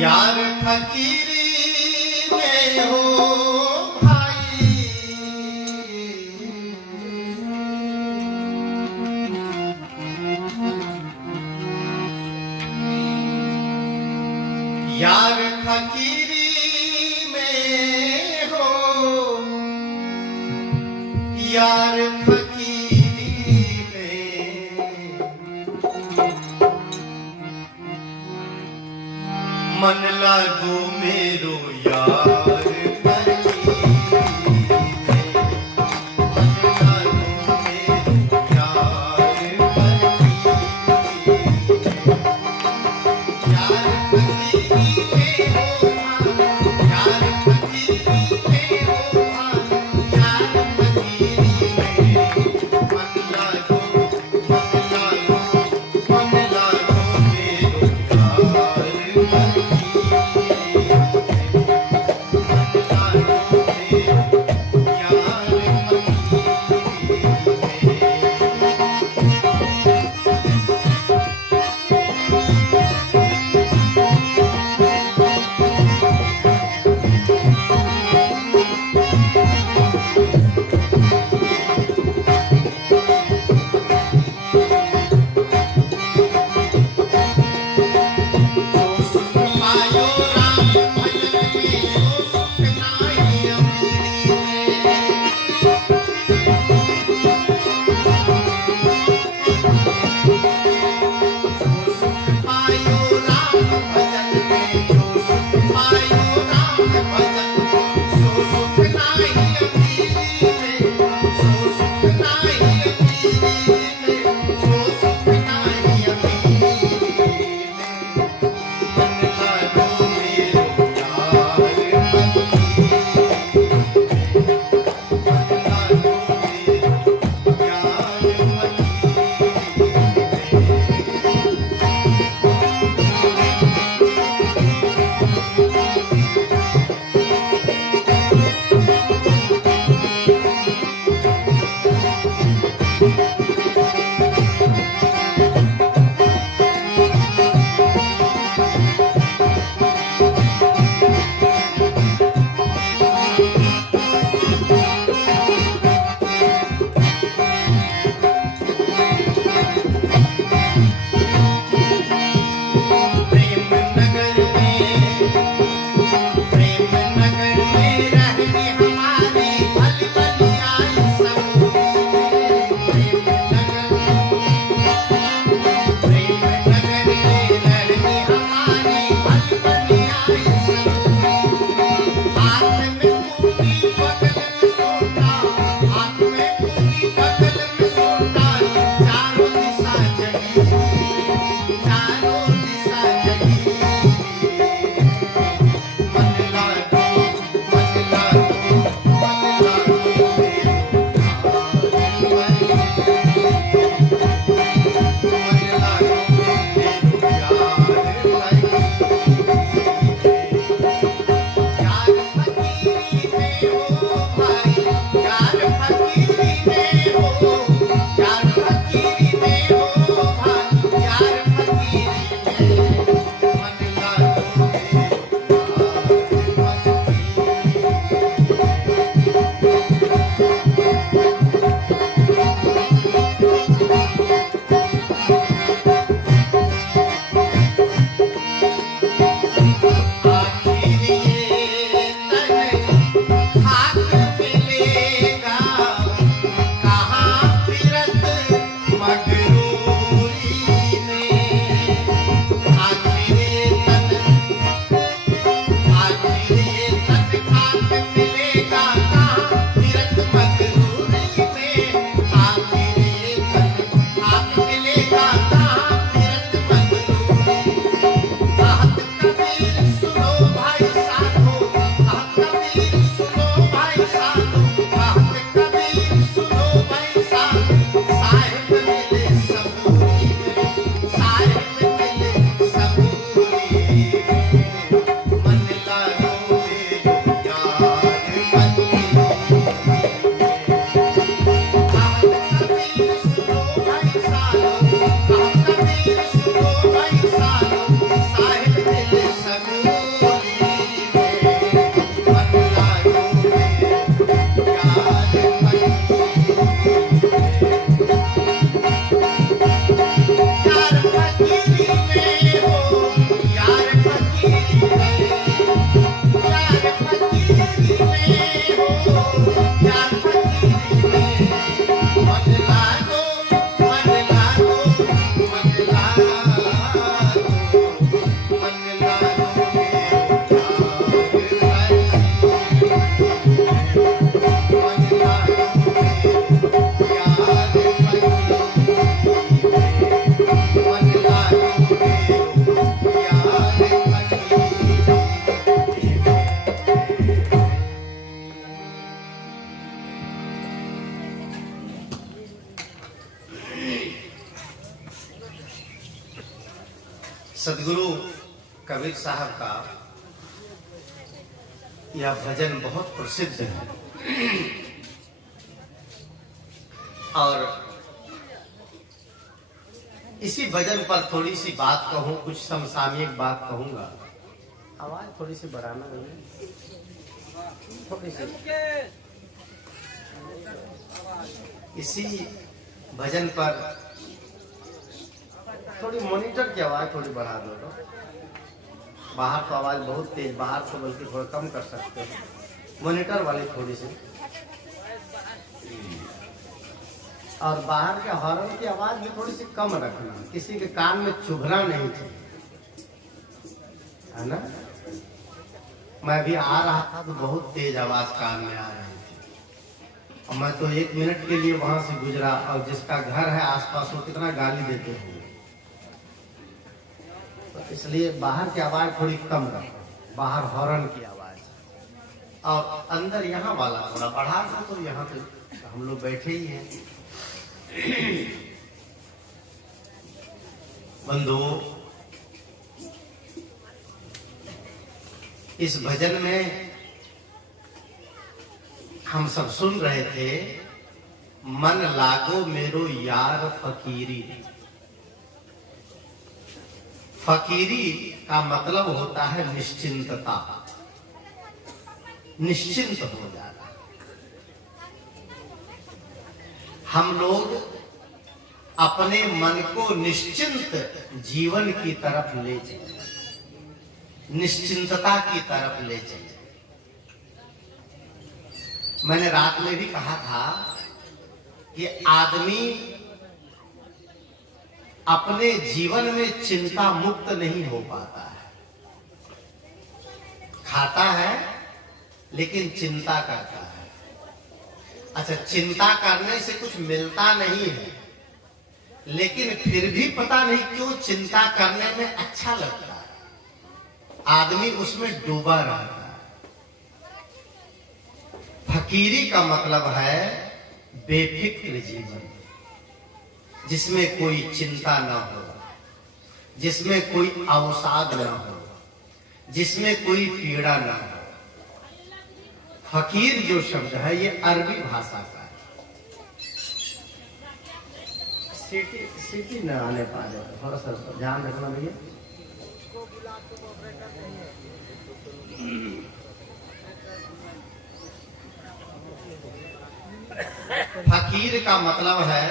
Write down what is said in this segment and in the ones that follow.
यार फकीरी में हो भाई, यार फकीरी में हो, यार फकीरी में मन लागो मेरो यार फकीरी में, मन लागो मेरो यार फकीरी में, यार फकीरी में हो भाई, यार फकीरी में हो भाई, यार फकीरी में सदगुरु कबीर साहब का यह भजन बहुत प्रसिद्ध है और इसी भजन पर थोड़ी सी बात कहूं, कुछ समसामयिक बात कहूंगा। आवाज थोड़ी सी बढ़ाना है, थोड़ी सी। इसी भजन पर थोड़ी मॉनिटर की आवाज थोड़ी बढ़ा दो तो। बाहर तो आवाज बहुत तेज, बाहर तो बल्कि थोड़ा कम कर सकते हो, मॉनिटर वाली थोड़ी सी। और बाहर के हॉर्न की आवाज भी थोड़ी सी कम रखना, किसी के कान में चुभना नहीं चाहिए, है ना। मैं भी आ रहा था तो बहुत तेज आवाज कान में आ रही थी और मैं तो 1 मिनट के लिए वहां से गुजरा और जिसका घर है आसपास वो कितना गाली देते होंगे, तो इसलिए बाहर की आवाज थोड़ी कम रखो, बाहर हॉर्न की आवाज, और अंदर यहाँ वाला थोड़ा बढ़ा दो। तो यहाँ तो हम लोग बैठे ही हैं। बंधुओं, इस भजन में हम सब सुन रहे थे, मन लागो मेरो यार फकीरी। फकीरी का मतलब होता है निश्चिंतता, निश्चिंत हो जाना। हम लोग अपने मन को निश्चिंत जीवन की तरफ ले चले, निश्चिंतता की तरफ ले चले। मैंने रात में भी कहा था कि आदमी अपने जीवन में चिंता मुक्त नहीं हो पाता है। खाता है लेकिन चिंता करता है। अच्छा, चिंता करने से कुछ मिलता नहीं है, लेकिन फिर भी पता नहीं क्यों चिंता करने में अच्छा लगता है, आदमी उसमें डूबा रहता है। फकीरी का मतलब है बेफिक्र जीवन, जिसमें कोई चिंता न हो, जिसमें कोई अवसाद न हो, जिसमें कोई पीड़ा न हो। फकीर जो शब्द है ये अरबी भाषा का है। सीटी न आने पाए, थोड़ा सा ध्यान रखना भैया। फकीर का मतलब है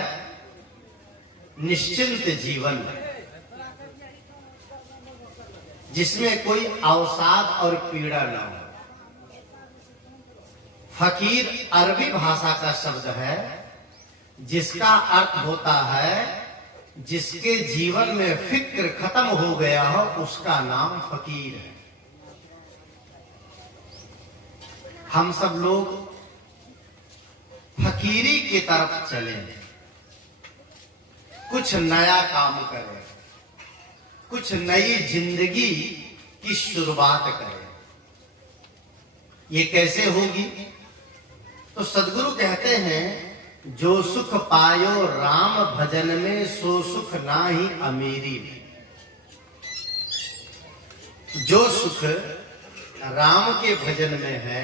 निश्चिंत जीवन, जिसमें कोई अवसाद और पीड़ा न हो। फकीर अरबी भाषा का शब्द है, जिसका अर्थ होता है जिसके जीवन में फिक्र खत्म हो गया हो, उसका नाम फकीर है। हम सब लोग फकीरी की तरफ चले, कुछ नया काम करें, कुछ नई जिंदगी की शुरुआत करें। ये कैसे होगी? तो सदगुरु कहते हैं, जो सुख पायो राम भजन में, सो सुख नाही अमीरी में। जो सुख राम के भजन में है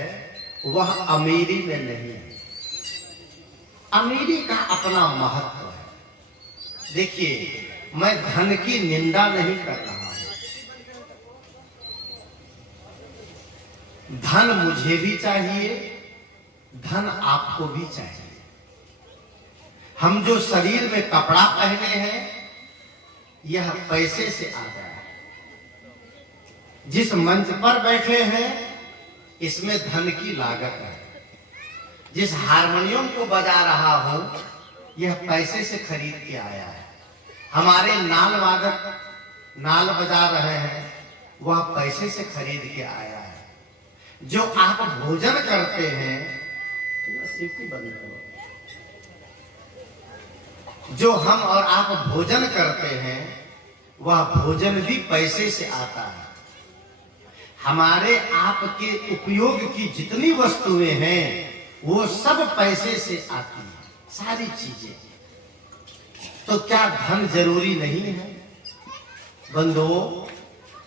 वह अमीरी में नहीं है। अमीरी का अपना महत्व है। देखिए, मैं धन की निंदा नहीं कर रहा हूं, धन मुझे भी चाहिए, धन आपको भी चाहिए। हम जो शरीर में कपड़ा पहने हैं यह पैसे से आता है। जिस मंच पर बैठे हैं इसमें धन की लागत है। जिस हारमोनियम को बजा रहा हूं यह पैसे से खरीद के आया है। हमारे नाल वादक नाल बजा रहे हैं वह पैसे से खरीद के आया है। जो आप भोजन करते हैं, सीटी बंद करो, जो हम और आप भोजन करते हैं वह भोजन भी पैसे से आता है। हमारे आपके उपयोग की जितनी वस्तुएं हैं वो सब पैसे से आती हैं, सारी चीजें। तो क्या धन जरूरी नहीं है? बंधुओं,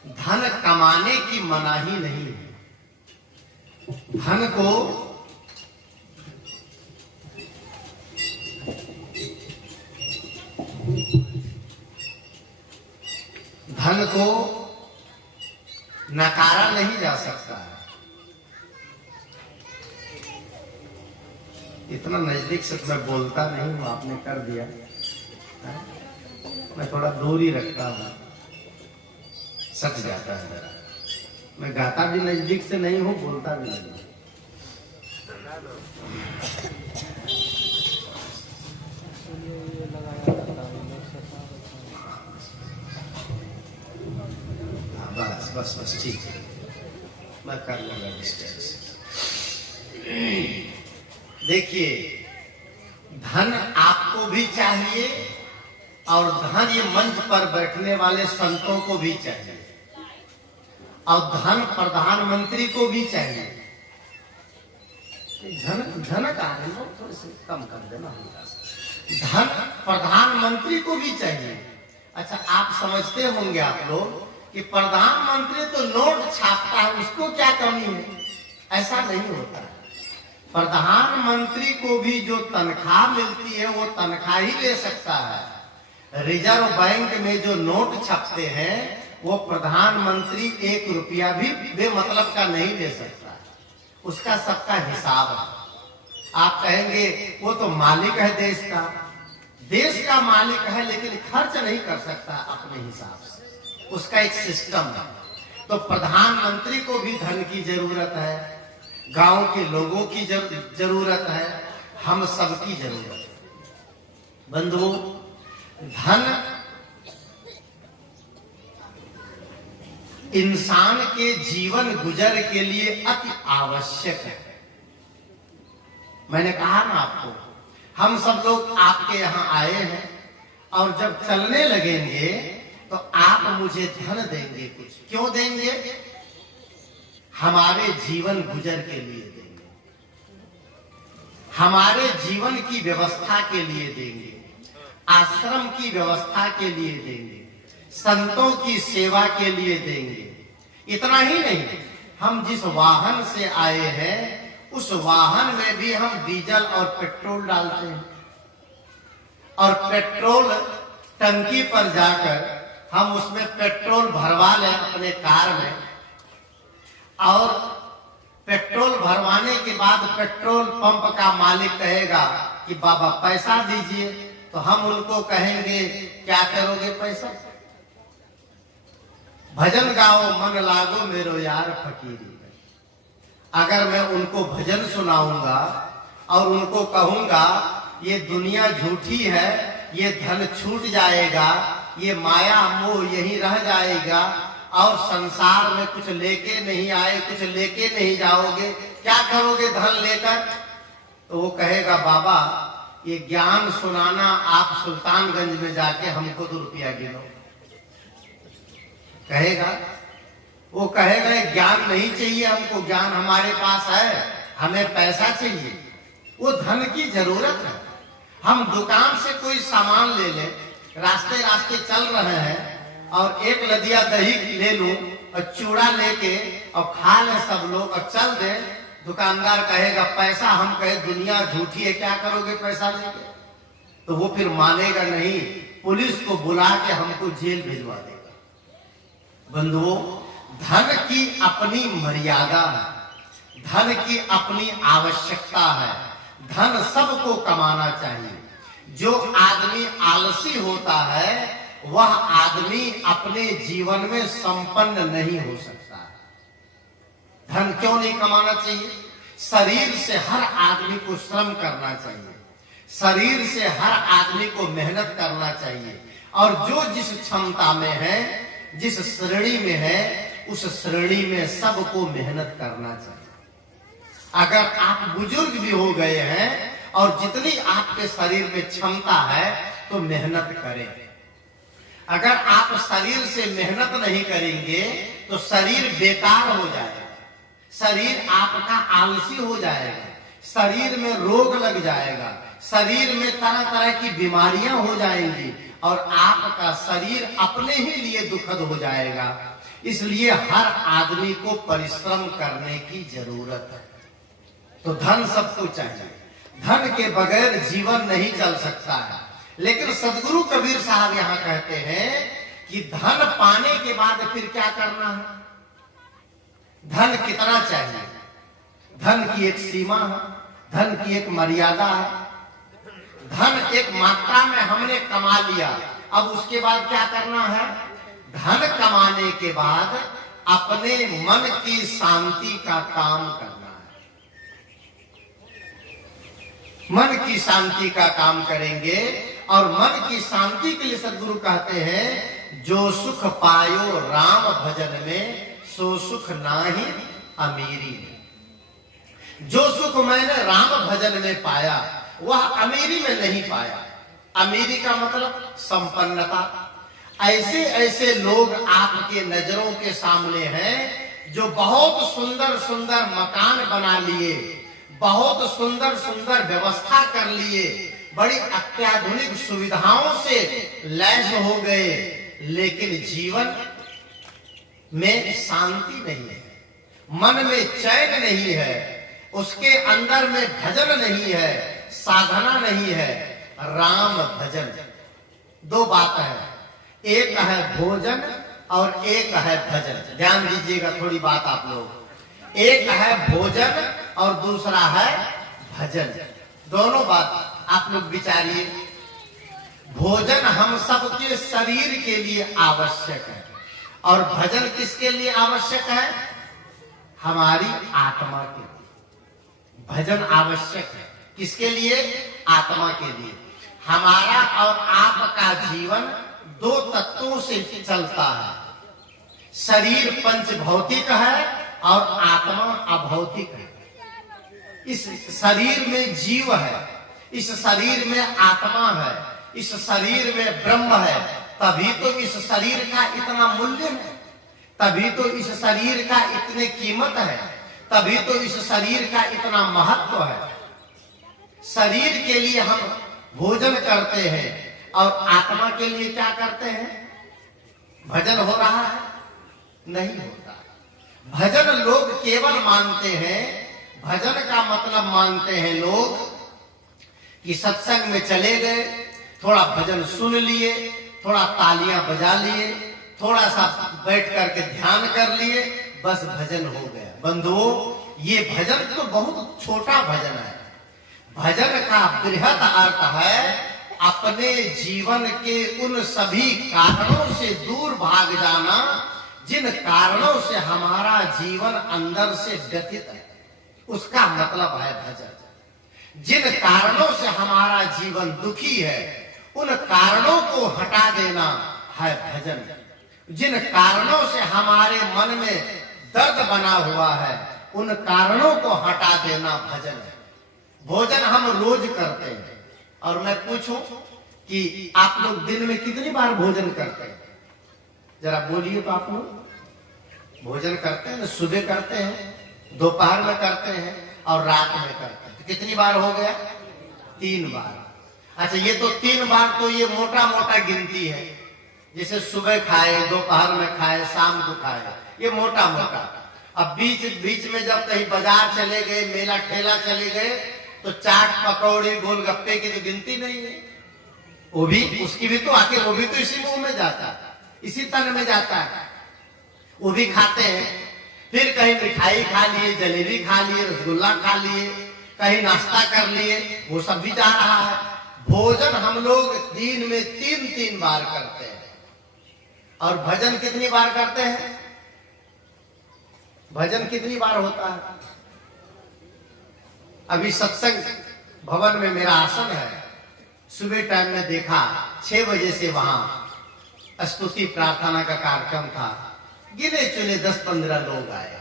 धन कमाने की मनाही नहीं है। धन को नकारा नहीं जा सकता है। इतना नजदीक से मैं बोलता नहीं हूं, आपने कर दिया। मैं थोड़ा दूर ही रखता हूं, सच जाता है जरा। मैं गाता भी नजदीक से नहीं हूं, बोलता भी नहीं। बस बस बस ठीक है, मैं कर लूंगा डिस्टेंस। देखिए, धन आपको भी चाहिए और धन ये मंच पर बैठने वाले संतों को भी चाहिए, और धन प्रधानमंत्री को भी चाहिए। धन का थोड़े से कम कर देना होगा। धन प्रधानमंत्री को भी चाहिए। अच्छा, आप समझते होंगे आप लोग कि प्रधानमंत्री तो नोट छापता है, उसको क्या कमी है? ऐसा नहीं होता है। प्रधानमंत्री को भी जो तनख्वाह मिलती है वो तनख्वाह ही ले सकता है। रिजर्व बैंक में जो नोट छपते हैं वो प्रधानमंत्री 1 रुपया भी बेमतलब का नहीं ले सकता, उसका सबका हिसाब है। आप कहेंगे वो तो मालिक है देश का मालिक है, लेकिन खर्च नहीं कर सकता अपने हिसाब से, उसका एक सिस्टम है। तो प्रधानमंत्री को भी धन की जरूरत है, गांव के लोगों की जरूरत है, हम सबकी जरूरत है। बंधुओं, धन इंसान के जीवन गुजर के लिए अति आवश्यक है। मैंने कहा ना आपको, हम सब लोग आपके यहाँ आए हैं और जब चलने लगेंगे तो आप मुझे धन देंगे। कुछ क्यों देंगे? हमारे जीवन गुजर के लिए देंगे, हमारे जीवन की व्यवस्था के लिए देंगे, आश्रम की व्यवस्था के लिए देंगे, संतों की सेवा के लिए देंगे। इतना ही नहीं, हम जिस वाहन से आए हैं उस वाहन में भी हम डीजल और पेट्रोल डालते हैं, और पेट्रोल टंकी पर जाकर हम उसमें पेट्रोल भरवा लें अपने कार में, और पेट्रोल भरवाने के बाद पेट्रोल पंप का मालिक कहेगा कि बाबा पैसा दीजिए, तो हम उनको कहेंगे क्या करोगे पैसा? भजन गाओ मन लागो मेरो यार फकीरी। अगर मैं उनको भजन सुनाऊंगा और उनको कहूंगा ये दुनिया झूठी है, ये धन छूट जाएगा, ये माया मोह यही रह जाएगा, और संसार में कुछ लेके नहीं आए, कुछ लेके नहीं जाओगे, क्या करोगे धन लेकर? तो वो कहेगा बाबा ये ज्ञान सुनाना आप सुल्तानगंज में जाके हमको 2 रुपया गिनो, कहेगा। वो कहेगा ज्ञान नहीं चाहिए हमको, ज्ञान हमारे पास है, हमें पैसा चाहिए। वो धन की जरूरत है। हम दुकान से कोई सामान ले लें, रास्ते रास्ते चल रहे हैं और एक लदिया दही ले लूं और चूड़ा लेके और खा ले सब लोग और चल दे, दुकानदार कहेगा पैसा, हम कहे दुनिया झूठी है, क्या करोगे पैसा लेके? तो वो फिर मानेगा नहीं, पुलिस को बुला के हमको जेल भिजवा देगा। बंधुओं, धन की अपनी मर्यादा है, धन की अपनी आवश्यकता है। धन सबको कमाना चाहिए। जो आदमी आलसी होता है वह आदमी अपने जीवन में संपन्न नहीं हो सकता। धन क्यों नहीं कमाना चाहिए? शरीर से हर आदमी को श्रम करना चाहिए, शरीर से हर आदमी को मेहनत करना चाहिए, और जो जिस क्षमता में है, जिस श्रेणी में है, उस श्रेणी में सबको मेहनत करना चाहिए। अगर आप बुजुर्ग भी हो गए हैं और जितनी आपके शरीर में क्षमता है तो मेहनत करें। अगर आप शरीर से मेहनत नहीं करेंगे तो शरीर बेकार हो जाएगा, शरीर आपका आलसी हो जाएगा, शरीर में रोग लग जाएगा, शरीर में तरह तरह की बीमारियां हो जाएंगी, और आपका शरीर अपने ही लिए दुखद हो जाएगा। इसलिए हर आदमी को परिश्रम करने की जरूरत है। तो धन सबको चाहिए, धन के बगैर जीवन नहीं चल सकता है। लेकिन सदगुरु कबीर साहब यहाँ कहते हैं कि धन पाने के बाद फिर क्या करना है, धन कितना चाहिए। धन की एक सीमा है, धन की एक मर्यादा है। धन एक मात्रा में हमने कमा लिया, अब उसके बाद क्या करना है, धन कमाने के बाद अपने मन की शांति का काम करना है। मन की शांति का काम करेंगे और मन की शांति के लिए सदगुरु कहते हैं, जो सुख पायो राम भजन में सो सुख नाही अमीरी में। जो सुख मैंने राम भजन में पाया वह अमीरी में नहीं पाया। अमीरी का मतलब संपन्नता। ऐसे ऐसे लोग आपके नजरों के सामने हैं जो बहुत सुंदर सुंदर मकान बना लिए, बहुत सुंदर सुंदर व्यवस्था कर लिए, बड़ी अत्याधुनिक सुविधाओं से लैस हो गए, लेकिन जीवन में शांति नहीं है, मन में चैन नहीं है, उसके अंदर में भजन नहीं है, साधना नहीं है, राम भजन। दो बात है, एक है भोजन और एक है भजन। ध्यान दीजिएगा थोड़ी बात आप लोग, एक है भोजन और दूसरा है भजन। दोनों बात आप लोग विचारिए। भोजन हम सबके शरीर के लिए आवश्यक है और भजन किसके लिए आवश्यक है, हमारी आत्मा के लिए भजन आवश्यक है। किसके लिए, आत्मा के लिए। हमारा और आपका जीवन दो तत्वों से चलता है। शरीर पंच भौतिक है और आत्मा अभौतिक है। इस शरीर में जीव है, इस शरीर में आत्मा है, इस शरीर में ब्रह्म है। तभी तो इस शरीर का इतना मूल्य है, तभी तो इस शरीर का इतने कीमत है, तभी तो इस शरीर का इतना महत्व है। शरीर के लिए हम भोजन करते हैं और आत्मा के लिए क्या करते हैं, भजन हो रहा है, नहीं होता। भजन लोग केवल मानते हैं, भजन का मतलब मानते हैं लोग कि सत्संग में चले गए, थोड़ा भजन सुन लिए, थोड़ा तालियां बजा लिए, थोड़ा सा बैठ करके ध्यान कर लिए, बस भजन हो गया। बंधुओं, ये भजन तो बहुत छोटा भजन है। भजन का बृहद अर्थ है अपने जीवन के उन सभी कारणों से दूर भाग जाना जिन कारणों से हमारा जीवन अंदर से व्यथित है, उसका मतलब है भजन। जिन कारणों से हमारा जीवन दुखी है उन कारणों को हटा देना है भजन। जिन कारणों से हमारे मन में दर्द बना हुआ है उन कारणों को हटा देना भजन है। भोजन हम रोज करते हैं और मैं पूछूं कि आप लोग दिन में कितनी बार भोजन करते हैं, जरा बोलिए। तो आप लोग भोजन करते हैं, सुबह करते हैं, दोपहर में करते हैं और रात में करते हैं। तो कितनी बार हो गया, 3 बार। अच्छा, ये तो 3 बार तो ये मोटा मोटा गिनती है, जैसे सुबह खाए, दोपहर में खाए, शाम को खाए, ये मोटा मोटा। अब बीच बीच में जब कहीं बाजार चले गए, मेला ठेला चले गए, तो चाट पकौड़ी गोलगप्पे की तो गिनती नहीं है। वो भी, उसकी भी तो आखिर वो भी तो इसी मुंह में जाता है, इसी तन में जाता है, वो भी खाते हैं। फिर कहीं मिठाई खा लिए, जलेबी खा लिए, रसगुल्ला खा लिए, कहीं नाश्ता कर लिए, वो सब भी जा रहा है। भोजन हम लोग दिन में 3-3 बार करते हैं। और भजन कितनी बार करते हैं, भजन कितनी बार होता है। अभी सत्संग भवन में मेरा आसन है, सुबह टाइम में देखा 6 बजे से वहां स्तुति प्रार्थना का कार्यक्रम था। गिने चुने 10-15 लोग आए।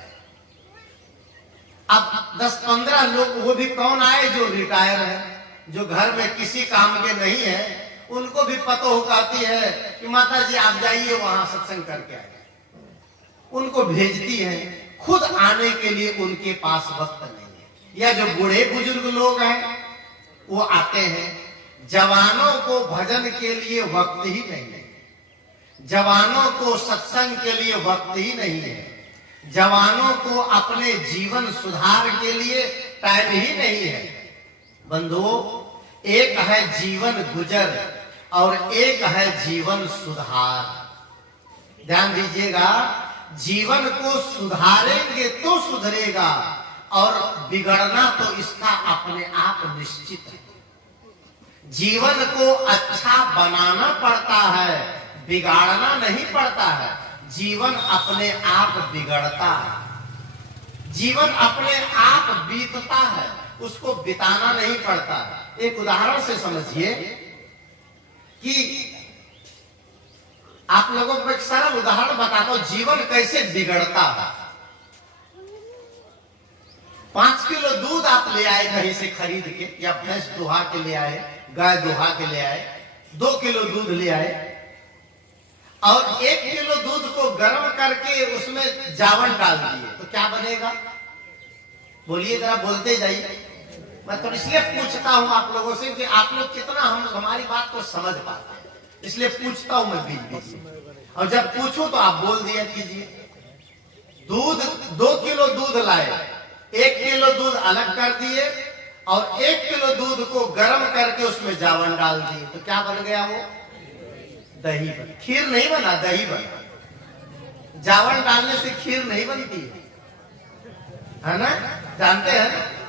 अब 10-15 लोग, वो भी कौन आए, जो रिटायर है, जो घर में किसी काम के नहीं है, उनको भी पता हो पाती है कि माता जी आप जाइए वहां सत्संग करके आए। उनको भेजती है, खुद आने के लिए उनके पास वक्त नहीं है। या जो बूढ़े बुजुर्ग लोग हैं वो आते हैं, जवानों को भजन के लिए वक्त ही नहीं है, जवानों को सत्संग के लिए वक्त ही नहीं है, जवानों को अपने जीवन सुधार के लिए टाइम ही नहीं है। बंधुओं, एक है जीवन गुजर और एक है जीवन सुधार। ध्यान दीजिएगा, जीवन को सुधारेंगे तो सुधरेगा और बिगड़ना तो इसका अपने आप निश्चित है। जीवन को अच्छा बनाना पड़ता है, बिगाड़ना नहीं पड़ता है। जीवन अपने आप बिगड़ता है, जीवन अपने आप बीतता है, उसको बिताना नहीं पड़ता है। एक उदाहरण से समझिए कि आप लोगों को एक सरल उदाहरण बताता हूं, जीवन कैसे बिगड़ता है। 5 किलो दूध आप ले आए कहीं से खरीद के, या भैंस दुहा के ले आए, गाय दुहा के ले आए, 2 किलो दूध ले आए और 1 किलो दूध को गर्म करके उसमें जावन डाल दिए, तो क्या बनेगा? बोलिए, जरा बोलते जाइए। मैं तो इसलिए पूछता हूं आप लोगों से कि आप लोग कितना हमारी बात को समझ पाते हैं, इसलिए पूछता हूं मैं बीच बीच में, और जब पूछूं तो आप बोल दिया कीजिए। दूध 2 किलो दूध लाए, 1 किलो दूध अलग कर दिए और 1 किलो दूध को गर्म करके उसमें जावन डाल दिए, तो क्या बन गया? वो दही बन। खीर नहीं बना, दही बना। जावन डालने से खीर नहीं बनती है ना, जानते हैं?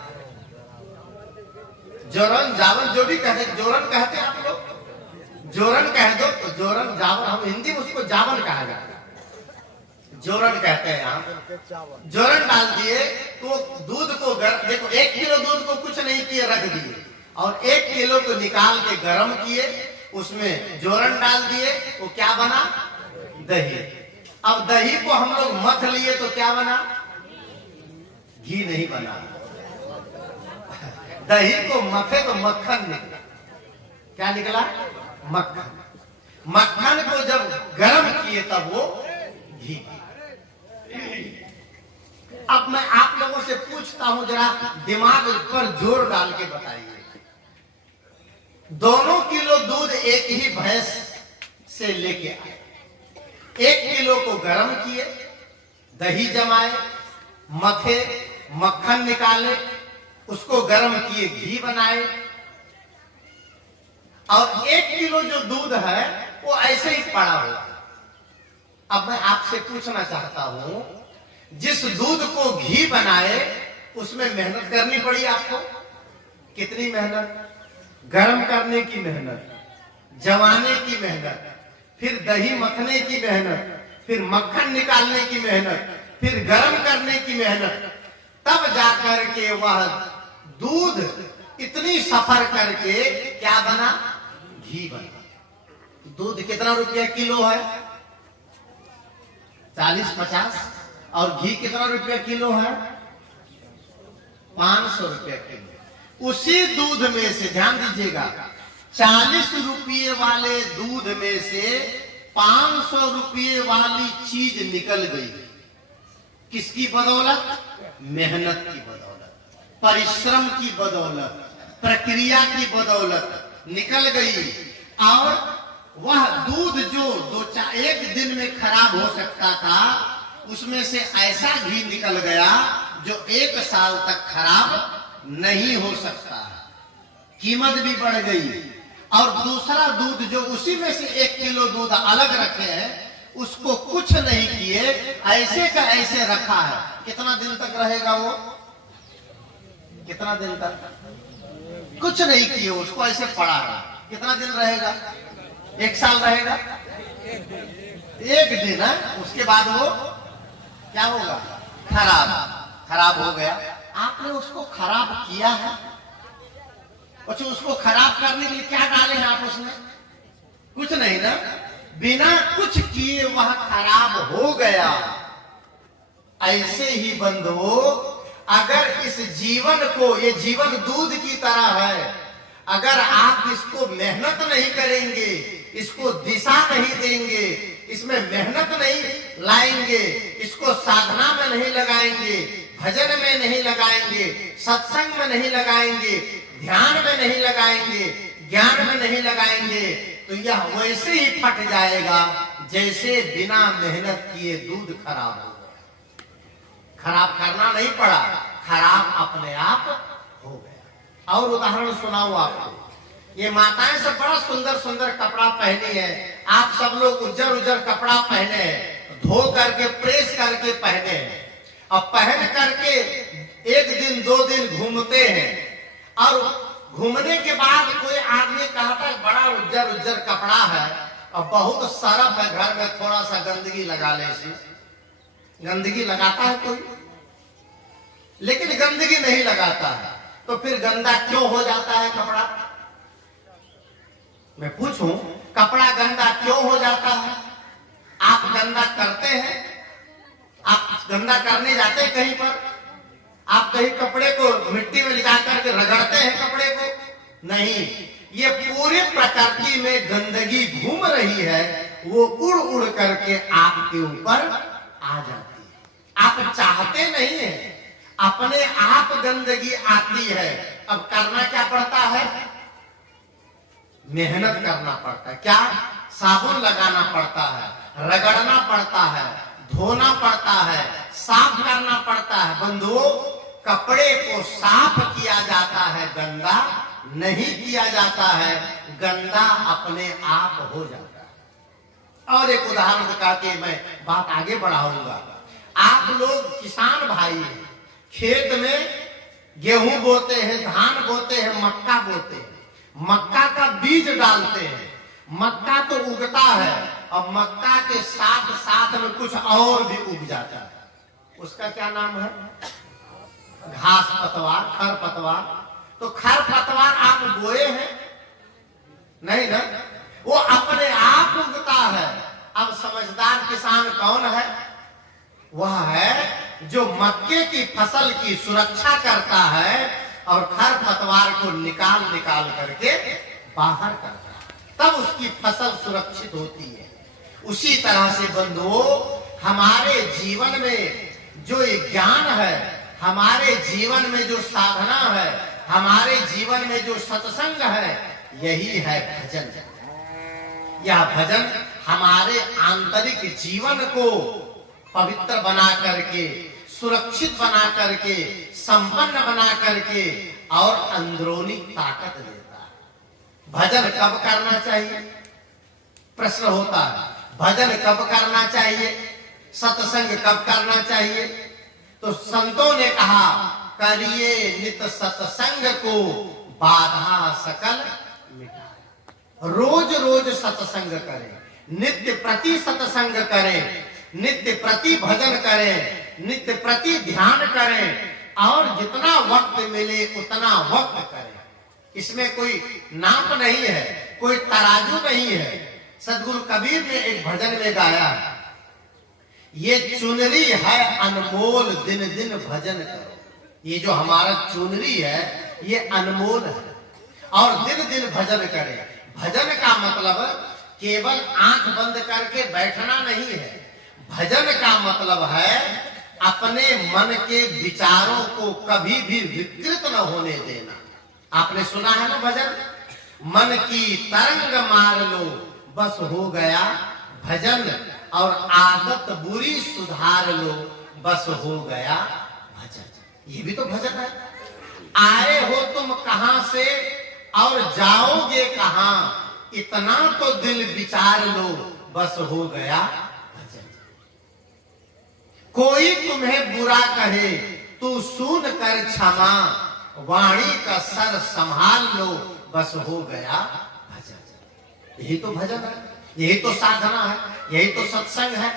जोरन जावन जो भी कहते, जोरन कहते हैं आप लोग, जोरन कह दो तो जोरन जावन, हम हिंदी में उसको जावन कहा जाता है, जोरन कहते हैं यहाँ। जोरन डाल दिए तो दूध को देखो 1 किलो दूध को कुछ नहीं किए, रख दिए और 1 किलो को निकाल के गर्म किए, उसमें जोरन डाल दिए, वो क्या बना? दही। अब दही को हम लोग मथ लिए तो क्या बना? घी नहीं बना। दही को मथे तो मक्खन निकला। क्या निकला? मक्खन। मक्खन को जब गर्म किए तब वो घी। अब मैं आप लोगों से पूछता हूं, जरा दिमाग पर जोर डाल के बताइए। 2 किलो दूध एक ही भैंस से लेके आए, 1 किलो को गर्म किए, दही जमाए, मथे, मक्खन निकाले, उसको गर्म किए, घी बनाए, और 1 किलो जो दूध है वो ऐसे ही पड़ा हुआ। अब मैं आपसे पूछना चाहता हूं, जिस दूध को घी बनाए उसमें मेहनत करनी पड़ी आपको। कितनी मेहनत? गर्म करने की मेहनत, जमाने की मेहनत, फिर दही मथने की मेहनत, फिर मक्खन निकालने की मेहनत, फिर गर्म करने की मेहनत, तब जाकर के वह दूध इतनी सफर करके क्या बना? घी बना। दूध कितना रुपया किलो है? 40-50। और घी कितना रुपया किलो है? 500 रुपया किलो। उसी दूध में से, ध्यान दीजिएगा, 40 रुपये वाले दूध में से 500 रुपये वाली चीज निकल गई। किसकी बदौलत? मेहनत की बदौलत, परिश्रम की बदौलत, प्रक्रिया की बदौलत निकल गई। और वह दूध जो 1 दिन में खराब हो सकता था, उसमें से ऐसा घी निकल गया जो 1 साल तक खराब नहीं हो सकता। कीमत भी बढ़ गई। और दूसरा दूध जो उसी में से 1 किलो दूध अलग रखे हैं, उसको कुछ नहीं किए, ऐसे का ऐसे रखा है। कितना दिन तक रहेगा वो? कितना दिन तक? कुछ नहीं किए, उसको ऐसे पड़ा रहा। कितना दिन रहेगा? 1 साल रहेगा? 1 दिन है, उसके बाद वो क्या होगा? खराब हो गया। आपने उसको खराब किया है। अच्छा, उसको खराब करने के लिए क्या डाले हैं आप उसमें? कुछ नहीं ना, बिना कुछ किए वह खराब हो गया। ऐसे ही बंधुओं, अगर इस जीवन को, ये जीवन दूध की तरह है, अगर आप इसको मेहनत नहीं करेंगे, इसको दिशा नहीं देंगे, इसमें मेहनत नहीं लाएंगे, इसको साधना में नहीं लगाएंगे, भजन में नहीं लगाएंगे, सत्संग में नहीं लगाएंगे, ध्यान में नहीं लगाएंगे, ज्ञान में नहीं लगाएंगे तो यह वैसे ही फट जाएगा जैसे बिना मेहनत किए दूध खराब हो गया। खराब करना नहीं पड़ा, खराब अपने आप हो गया। और उदाहरण सुनाऊं आपको। ये माताएं सब बड़ा सुंदर सुंदर कपड़ा पहनी है, आप सब लोग उज्जर उज्जर कपड़ा पहने हैं, धो करके प्रेस करके पहने हैं, और पहन करके एक दिन दो दिन घूमते हैं, और घूमने के बाद कोई आदमी कहता है बड़ा उज्जर उज्जर कपड़ा है और बहुत सरफ है, घर में थोड़ा सा गंदगी लगा ले। गंदगी लगाता है कोई? लेकिन गंदगी नहीं लगाता है, तो फिर गंदा क्यों हो जाता है कपड़ा? मैं पूछूं, कपड़ा गंदा क्यों हो जाता है? आप गंदा करते हैं? आप गंदा करने जाते हैं कहीं पर? आप कहीं कपड़े को मिट्टी में ले जाकर के रगड़ते हैं कपड़े को? नहीं, ये पूरी प्रकृति में गंदगी घूम रही है, वो उड़ उड़ करके आपके ऊपर आ जाती है। आप चाहते नहीं है, अपने आप गंदगी आती है। अब करना क्या पड़ता है? मेहनत करना पड़ता है। क्या? साबुन लगाना पड़ता है, रगड़ना पड़ता है, धोना पड़ता है, साफ करना पड़ता है। बंधुओं, कपड़े को साफ किया जाता है, गंदा नहीं किया जाता है। गंदा अपने आप हो जाता है। और एक उदाहरण दिखा के मैं बात आगे बढ़ाऊंगा। आप लोग किसान भाई हैं, खेत में गेहूं बोते हैं, धान बोते हैं, मक्का बोते हैं, मक्का का बीज डालते हैं। मक्का तो उगता है और मक्का के साथ साथ में कुछ और भी उग जाता है। उसका क्या नाम है? घास पतवार, खर पतवार। तो खर पतवार आप बोए हैं? नहीं ना, वो अपने आप उगता है। अब समझदार किसान कौन है? वह है जो मक्के की फसल की सुरक्षा करता है और खर पतवार को निकाल निकाल करके बाहर करता है, तब उसकी फसल सुरक्षित होती है। उसी तरह से बंधुओं, हमारे जीवन में जो ये ज्ञान है, हमारे जीवन में जो साधना है, हमारे जीवन में जो सत्संग है, यही है भजन। यह भजन हमारे आंतरिक जीवन को पवित्र बना करके, सुरक्षित बना करके, संपन्न बना करके और अंदरूनी ताकत देता है। भजन कब करना चाहिए? प्रश्न होता है, भजन कब करना चाहिए? सत्संग कब करना चाहिए? तो संतों ने कहा, करिए नित सत्संग को, बाधा सकल मिटाए। रोज रोज सत्संग करें, नित्य प्रति सत्संग करें, नित्य प्रति भजन करें, नित्य प्रति ध्यान करें, और जितना वक्त मिले उतना वक्त करें। इसमें कोई नाप नहीं है, कोई तराजू नहीं है। सदगुरु कबीर ने एक भजन में गाया, ये चुनरी है अनमोल, दिन दिन भजन करो। ये जो हमारा चुनरी है, ये अनमोल है, और दिन दिन भजन करें। भजन का मतलब केवल आंख बंद करके बैठना नहीं है। भजन का मतलब है अपने मन के विचारों को कभी भी विकृत न होने देना। आपने सुना है ना भजन, मन की तरंग मार लो बस हो गया भजन, और आदत बुरी सुधार लो बस हो गया भजन। ये भी तो भजन है। आए हो तुम कहां से और जाओगे कहां, इतना तो दिल विचार लो बस हो गया भजन। कोई तुम्हें बुरा कहे तू सुन कर क्षमा, वाणी का सर संभाल लो बस हो गया भजन। यही तो भजन है, यही तो साधना है, यही तो सत्संग है।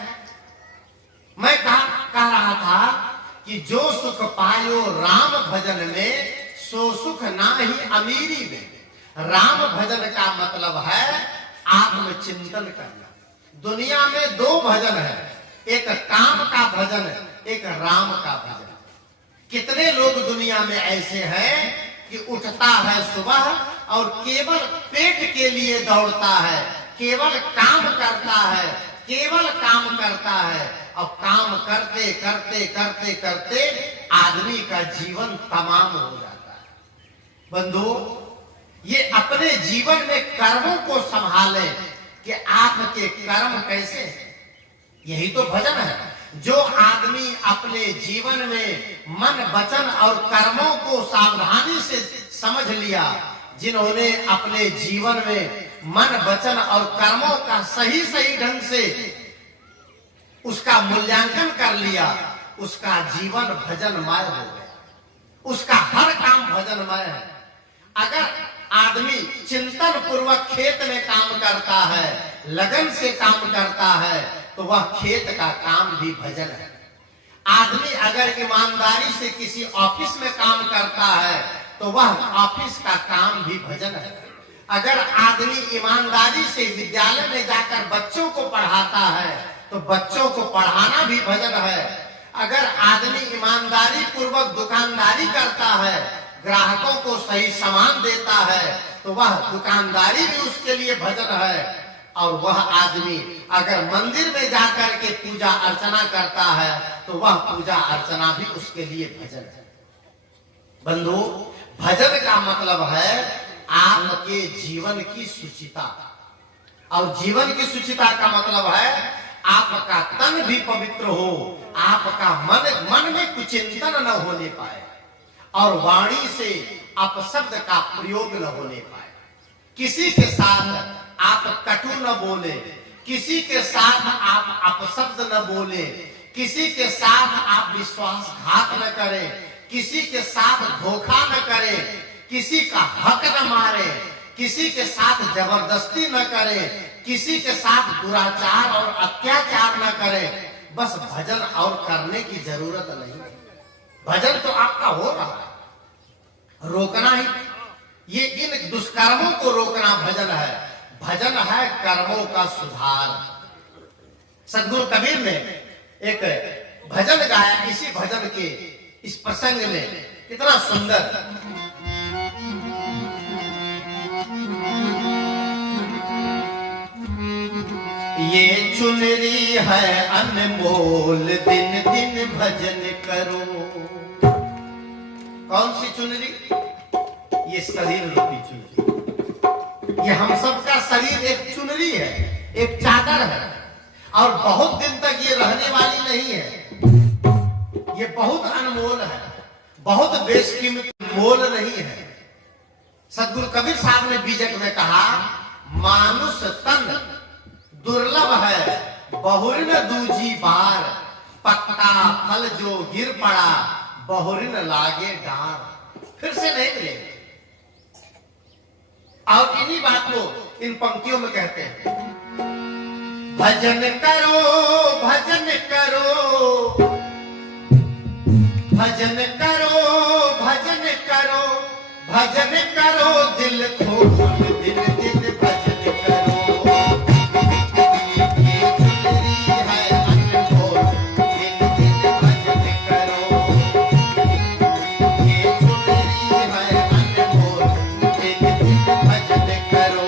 मैं कह रहा था कि जो सुख पायो राम भजन में, सो सुख ना ही अमीरी में। राम भजन का मतलब है आत्मचिंतन करना। दुनिया में दो भजन है, एक काम का भजन, एक राम का भजन। कितने लोग दुनिया में ऐसे हैं कि उठता है सुबह और केवल पेट के लिए दौड़ता है, केवल काम करता है, केवल काम करता है, और काम करते करते करते करते आदमी का जीवन तमाम हो जाता है। बंधु, ये अपने जीवन में कर्मों को संभाले कि आपके कर्म कैसे हैं। यही तो भजन है। जो आदमी अपने जीवन में मन वचन और कर्मों को सावधानी से समझ लिया, जिन्होंने अपने जीवन में मन वचन और कर्मों का सही सही ढंग से उसका मूल्यांकन कर लिया, उसका जीवन भजनमय हो गया, उसका हर काम भजनमय है। अगर आदमी चिंतन पूर्वक खेत में काम करता है, लगन से काम करता है, तो वह खेत का काम भी भजन है। आदमी अगर ईमानदारी से किसी ऑफिस में काम करता है, तो वह ऑफिस का काम भी भजन है। अगर आदमी ईमानदारी से विद्यालय में जाकर बच्चों को पढ़ाता है, तो बच्चों को पढ़ाना भी भजन है। अगर आदमी ईमानदारी पूर्वक दुकानदारी करता है, ग्राहकों को सही सामान देता है, तो वह दुकानदारी भी उसके लिए भजन है। और वह आदमी अगर मंदिर में जाकर के पूजा अर्चना करता है, तो वह पूजा अर्चना भी उसके लिए भजन है। बंधु, भजन का मतलब है आपके जीवन की सुचिता, और जीवन की सुचिता का मतलब है आपका तन भी पवित्र हो, आपका मन में कुचिंतन न होने पाए, और वाणी से अपशब्द का प्रयोग न होने पाए। किसी के साथ आप कटु न बोले, किसी के साथ आप अपशब्द न बोले, किसी के साथ आप विश्वासघात न करें, किसी के साथ धोखा न करें, किसी का हक न मारे, किसी के साथ जबरदस्ती न करें, किसी के साथ दुराचार और अत्याचार न करें। बस भजन और करने की जरूरत नहीं है। भजन तो आपका हो रहा है, रोकना ही, ये इन दुष्कर्मों को रोकना भजन है। भजन है कर्मों का सुधार। सद्गुरु कबीर ने एक भजन गाया इसी भजन के इस प्रसंग में, कितना सुंदर। ये चुनरी है अनमोल, दिन दिन भजन करो। कौन सी चुनरी? ये शरीर रूपी चुनरी। ये हम सबका शरीर एक चुनरी है, एक चादर है, और बहुत दिन तक ये रहने वाली नहीं है। ये बहुत अनमोल है, बहुत बेशकीमती, मोल नहीं है। सद्गुरु कबीर साहब ने बीजक में कहा, मानुष तन दुर्लभ है, बहुरिन दूजी बार, पक्का फल जो गिर पड़ा, बहुरिन लागे डार। फिर से नहीं मिलेगा। और इन्हीं बात को इन पंक्तियों में कहते हैं, भजन करो, भजन करो, भजन करो, भजन करो, भजन करो, दिल खोल दिन दिन भजन करो। ये चुनरी है अनमोल, दिन दिन भजन करो। ये चुनरी है अनमोल, दिन दिन भजन करो।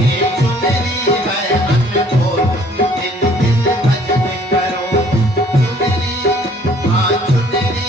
ये चुनरी है अनमोल, दिन दिन भजन करो। चुनरी, हाँ चुनरी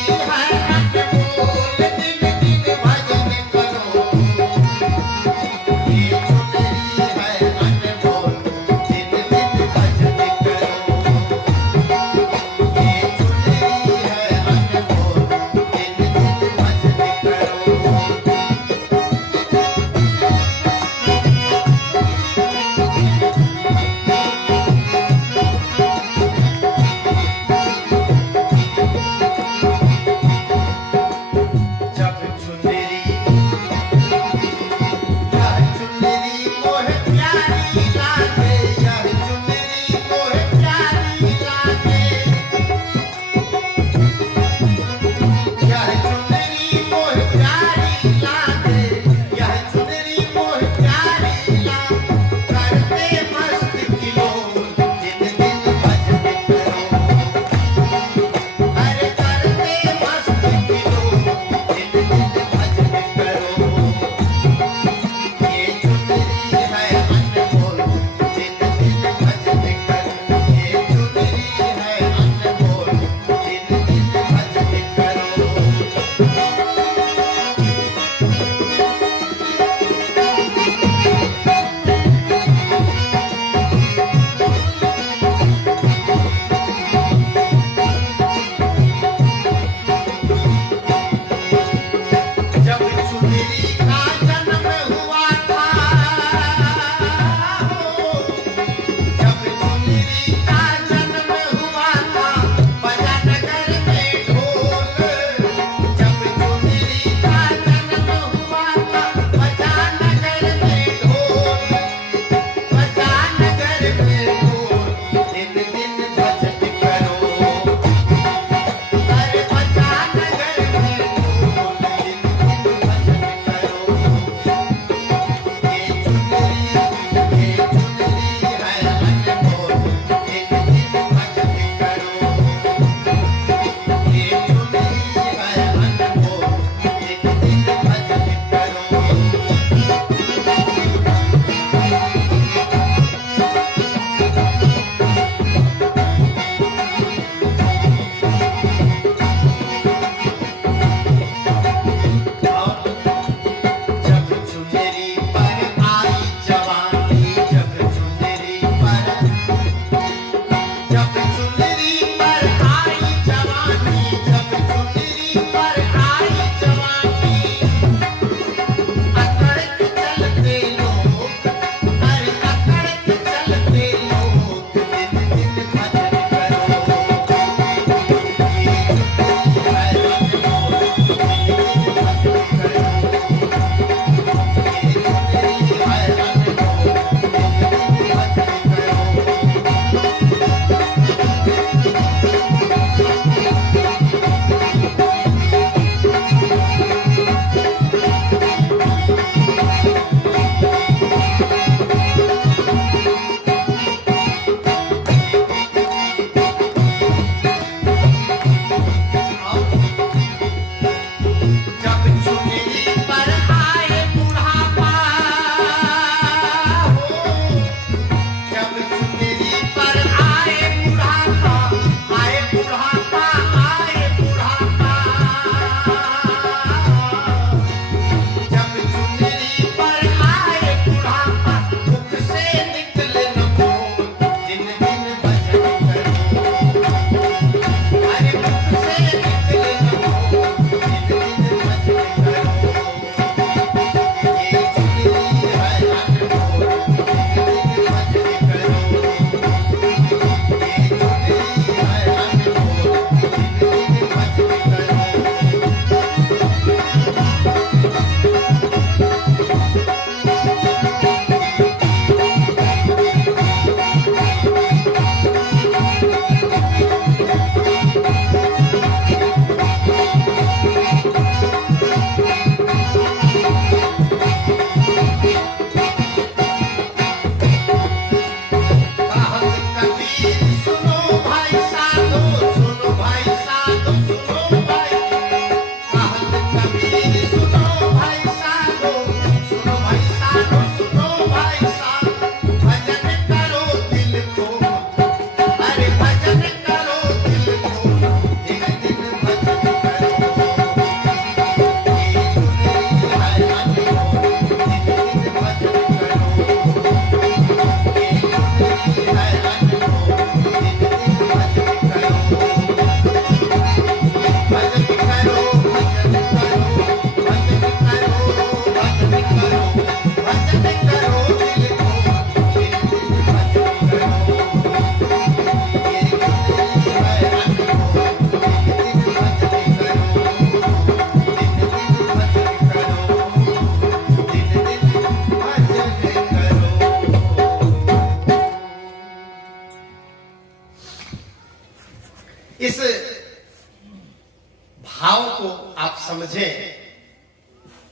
भाव को आप समझें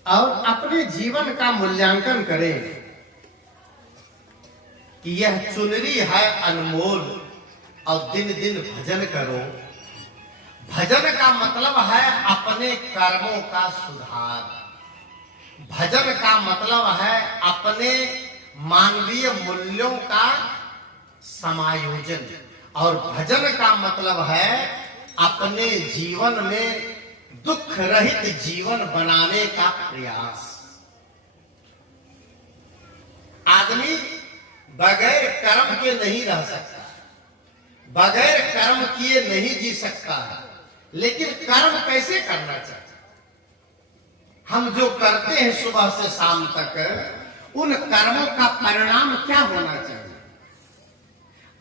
और अपने जीवन का मूल्यांकन करें कि यह चुनरी है अनमोल और दिन दिन भजन करो। भजन का मतलब है अपने कर्मों का सुधार। भजन का मतलब है अपने मानवीय मूल्यों का समायोजन। और भजन का मतलब है अपने जीवन में दुख रहित जीवन बनाने का प्रयास। आदमी बगैर कर्म के नहीं रह सकता, बगैर कर्म किए नहीं जी सकता है। लेकिन कर्म कैसे करना चाहिए? हम जो करते हैं सुबह से शाम तक, उन कर्मों का परिणाम क्या होना चाहिए?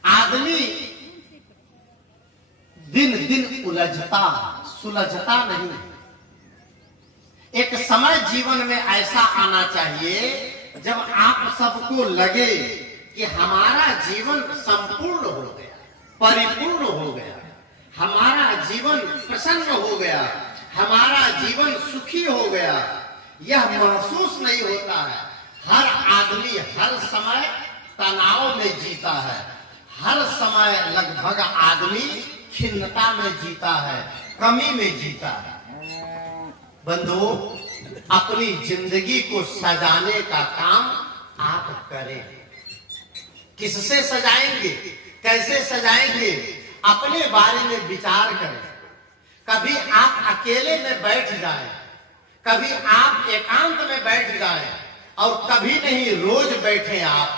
आदमी दिन दिन उलझता, सुलझता नहीं। एक समय जीवन में ऐसा आना चाहिए जब आप सबको लगे कि हमारा जीवन संपूर्ण हो गया, परिपूर्ण हो गया, हमारा जीवन प्रसन्न हो गया, हमारा जीवन सुखी हो गया। यह महसूस नहीं होता है। हर आदमी हर समय तनाव में जीता है, हर समय लगभग आदमी खिन्नता में जीता है, कमी में जीता है। बंधुओं, अपनी जिंदगी को सजाने का काम आप करें। किससे सजाएंगे, कैसे सजाएंगे? अपने बारे में विचार करें। कभी आप अकेले में बैठ जाएं, कभी आप एकांत में बैठ जाएं, और कभी नहीं रोज बैठे आप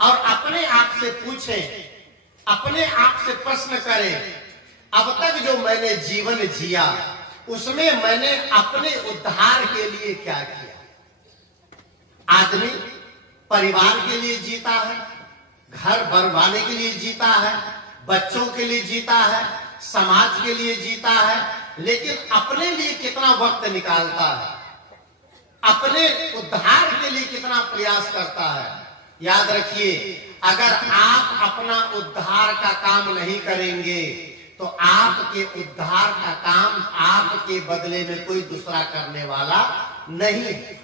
और अपने आप से पूछें, अपने आप से प्रश्न करें, अब तक जो मैंने जीवन जिया उसमें मैंने अपने उद्धार के लिए क्या किया? आदमी परिवार के लिए जीता है, घर बनवाने के लिए जीता है, बच्चों के लिए जीता है, समाज के लिए जीता है, लेकिन अपने लिए कितना वक्त निकालता है? अपने उद्धार के लिए कितना प्रयास करता है? याद रखिए, अगर आप अपना उद्धार का काम नहीं करेंगे तो आपके उद्धार का काम आपके बदले में कोई दूसरा करने वाला नहीं है।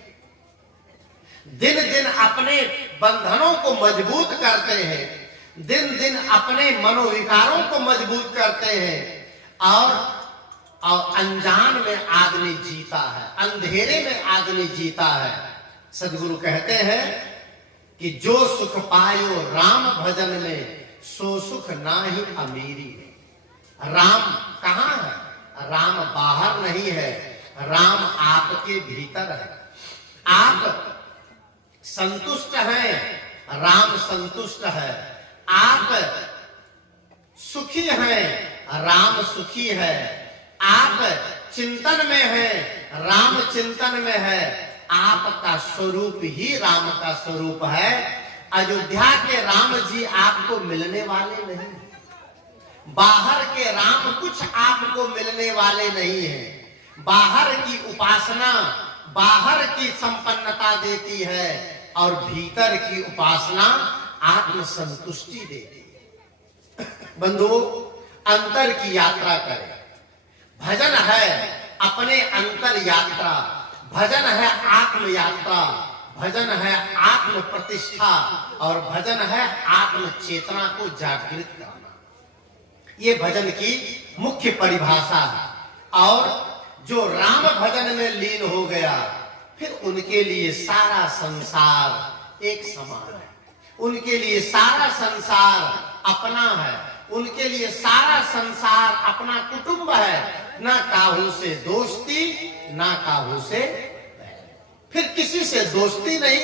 दिन दिन अपने बंधनों को मजबूत करते हैं, दिन दिन अपने मनोविकारों को मजबूत करते हैं और अनजान में आदमी जीता है, अंधेरे में आदमी जीता है। सदगुरु कहते हैं कि जो सुख पायो राम भजन में, सो सुख नाही अमीरी। राम कहाँ है? राम बाहर नहीं है, राम आपके भीतर है। आप संतुष्ट हैं, राम संतुष्ट है। आप सुखी हैं, राम सुखी है। आप चिंतन में हैं, राम चिंतन में है। आपका स्वरूप ही राम का स्वरूप है। अयोध्या के राम जी आपको मिलने वाले नहीं, बाहर के राम कुछ आपको मिलने वाले नहीं हैं। बाहर की उपासना बाहर की संपन्नता देती है और भीतर की उपासना आत्म संतुष्टि देती है। बंधुओं, अंतर की यात्रा करें। भजन है अपने अंतर यात्रा, भजन है आत्म यात्रा, भजन है आत्म प्रतिष्ठा और भजन है आत्म चेतना को जागृत करना। ये भजन की मुख्य परिभाषा है। और जो राम भजन में लीन हो गया, फिर उनके लिए सारा संसार एक समान है, उनके लिए सारा संसार अपना है, उनके लिए सारा संसार अपना कुटुंब है। ना काहू से दोस्ती, ना काहू से, फिर किसी से दोस्ती नहीं,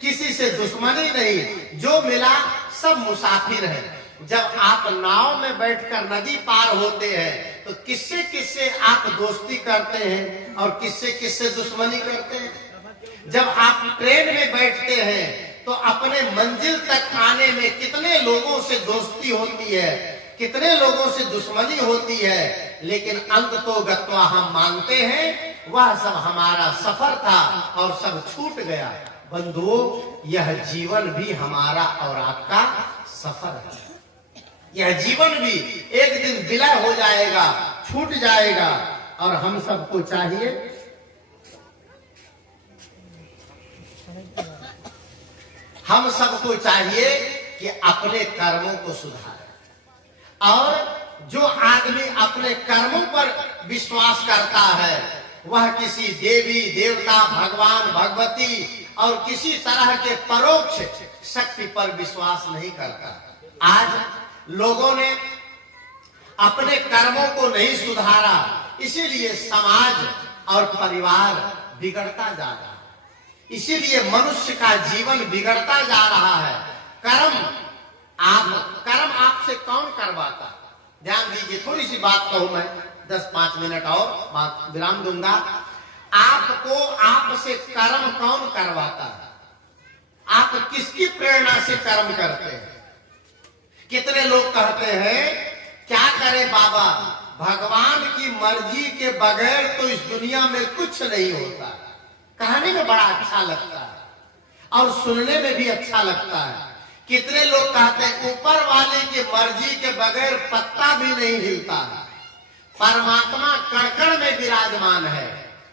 किसी से दुश्मनी नहीं, जो मिला सब मुसाफिर है। जब आप नाव में बैठकर नदी पार होते हैं तो किससे किससे आप दोस्ती करते हैं और किससे किससे दुश्मनी करते हैं। जब आप ट्रेन में बैठते हैं तो अपने मंजिल तक आने में कितने लोगों से दोस्ती होती है, कितने लोगों से दुश्मनी होती है, लेकिन अंत तो गत्वा हम मानते हैं वह सब हमारा सफर था और सब छूट गया। बंधुओं, यह जीवन भी हमारा और आपका सफर है। यह जीवन भी एक दिन विलय हो जाएगा, छूट जाएगा। और हम सबको चाहिए कि अपने कर्मों को सुधारें। और जो आदमी अपने कर्मों पर विश्वास करता है वह किसी देवी देवता भगवान भगवती और किसी तरह के परोक्ष शक्ति पर विश्वास नहीं करता। आज लोगों ने अपने कर्मों को नहीं सुधारा, इसीलिए समाज और परिवार बिगड़ता जा रहा है, इसीलिए मनुष्य का जीवन बिगड़ता जा रहा है। कर्म आपसे कौन करवाता? ध्यान दीजिए, थोड़ी सी बात कहूं मैं, 10-5 मिनट और बात विराम दूंगा। आपको आपसे कर्म कौन करवाता है? आप किसकी प्रेरणा से कर्म करते हैं? कितने लोग कहते हैं क्या करें बाबा, भगवान की मर्जी के बगैर तो इस दुनिया में कुछ नहीं होता। कहने में बड़ा अच्छा लगता है और सुनने में भी अच्छा लगता है। कितने लोग कहते हैं ऊपर वाले की मर्जी के बगैर पत्ता भी नहीं हिलता है, परमात्मा कण-कण में विराजमान है।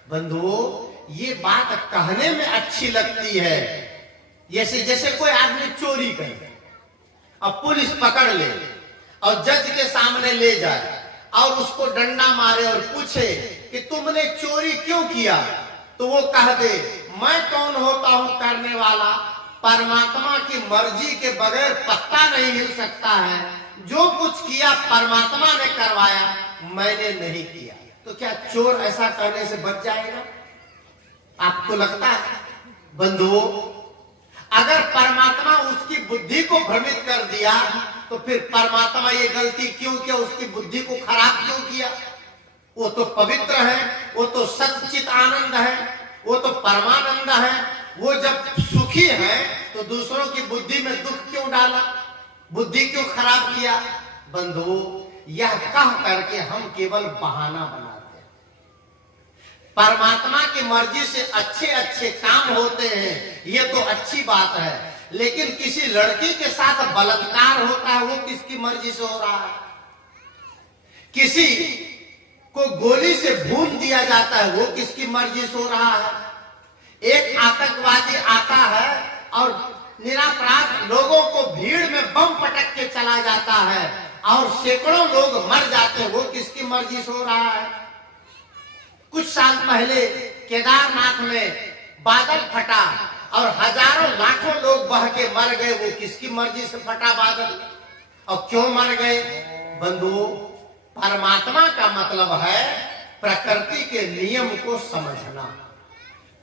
बंधुओं, ये बात कहने में अच्छी लगती है। जैसे कोई आदमी चोरी करे और पुलिस पकड़ ले और जज के सामने ले जाए और उसको डंडा मारे और पूछे कि तुमने चोरी क्यों किया, तो वो कह दे मैं कौन होता हूं करने वाला, परमात्मा की मर्जी के बगैर पत्ता नहीं हिल सकता है, जो कुछ किया परमात्मा ने करवाया, मैंने नहीं किया। तो क्या चोर ऐसा करने से बच जाएगा? आपको लगता है? बंधुओं, अगर परमात्मा उसकी बुद्धि को भ्रमित कर दिया तो फिर परमात्मा ये गलती क्यों किया, उसकी बुद्धि को खराब क्यों किया? वो तो पवित्र है, वो तो सच्चित आनंद है, वो तो परमानंद है। वो जब सुखी है तो दूसरों की बुद्धि में दुख क्यों डाला, बुद्धि क्यों खराब किया? बंधुओं, यह कह करके हम केवल बहाना बनाते हैं। परमात्मा की मर्जी से अच्छे अच्छे काम होते हैं, ये तो अच्छी बात है, लेकिन किसी लड़की के साथ बलात्कार होता है, वो किसकी मर्जी से हो रहा है? किसी को गोली से भून दिया जाता है, वो किसकी मर्जी से हो रहा है? एक आतंकवादी आता है और निरपराध लोगों को भीड़ में बम पटक के चला जाता है और सैकड़ों लोग मर जाते हैं, वो किसकी मर्जी से हो रहा है? कुछ साल पहले केदारनाथ में बादल फटा और हजारों लाखों लोग बह के मर गए, वो किसकी मर्जी से फटा बादल और क्यों मर गए? बंधुओं, परमात्मा का मतलब है प्रकृति के नियम को समझना।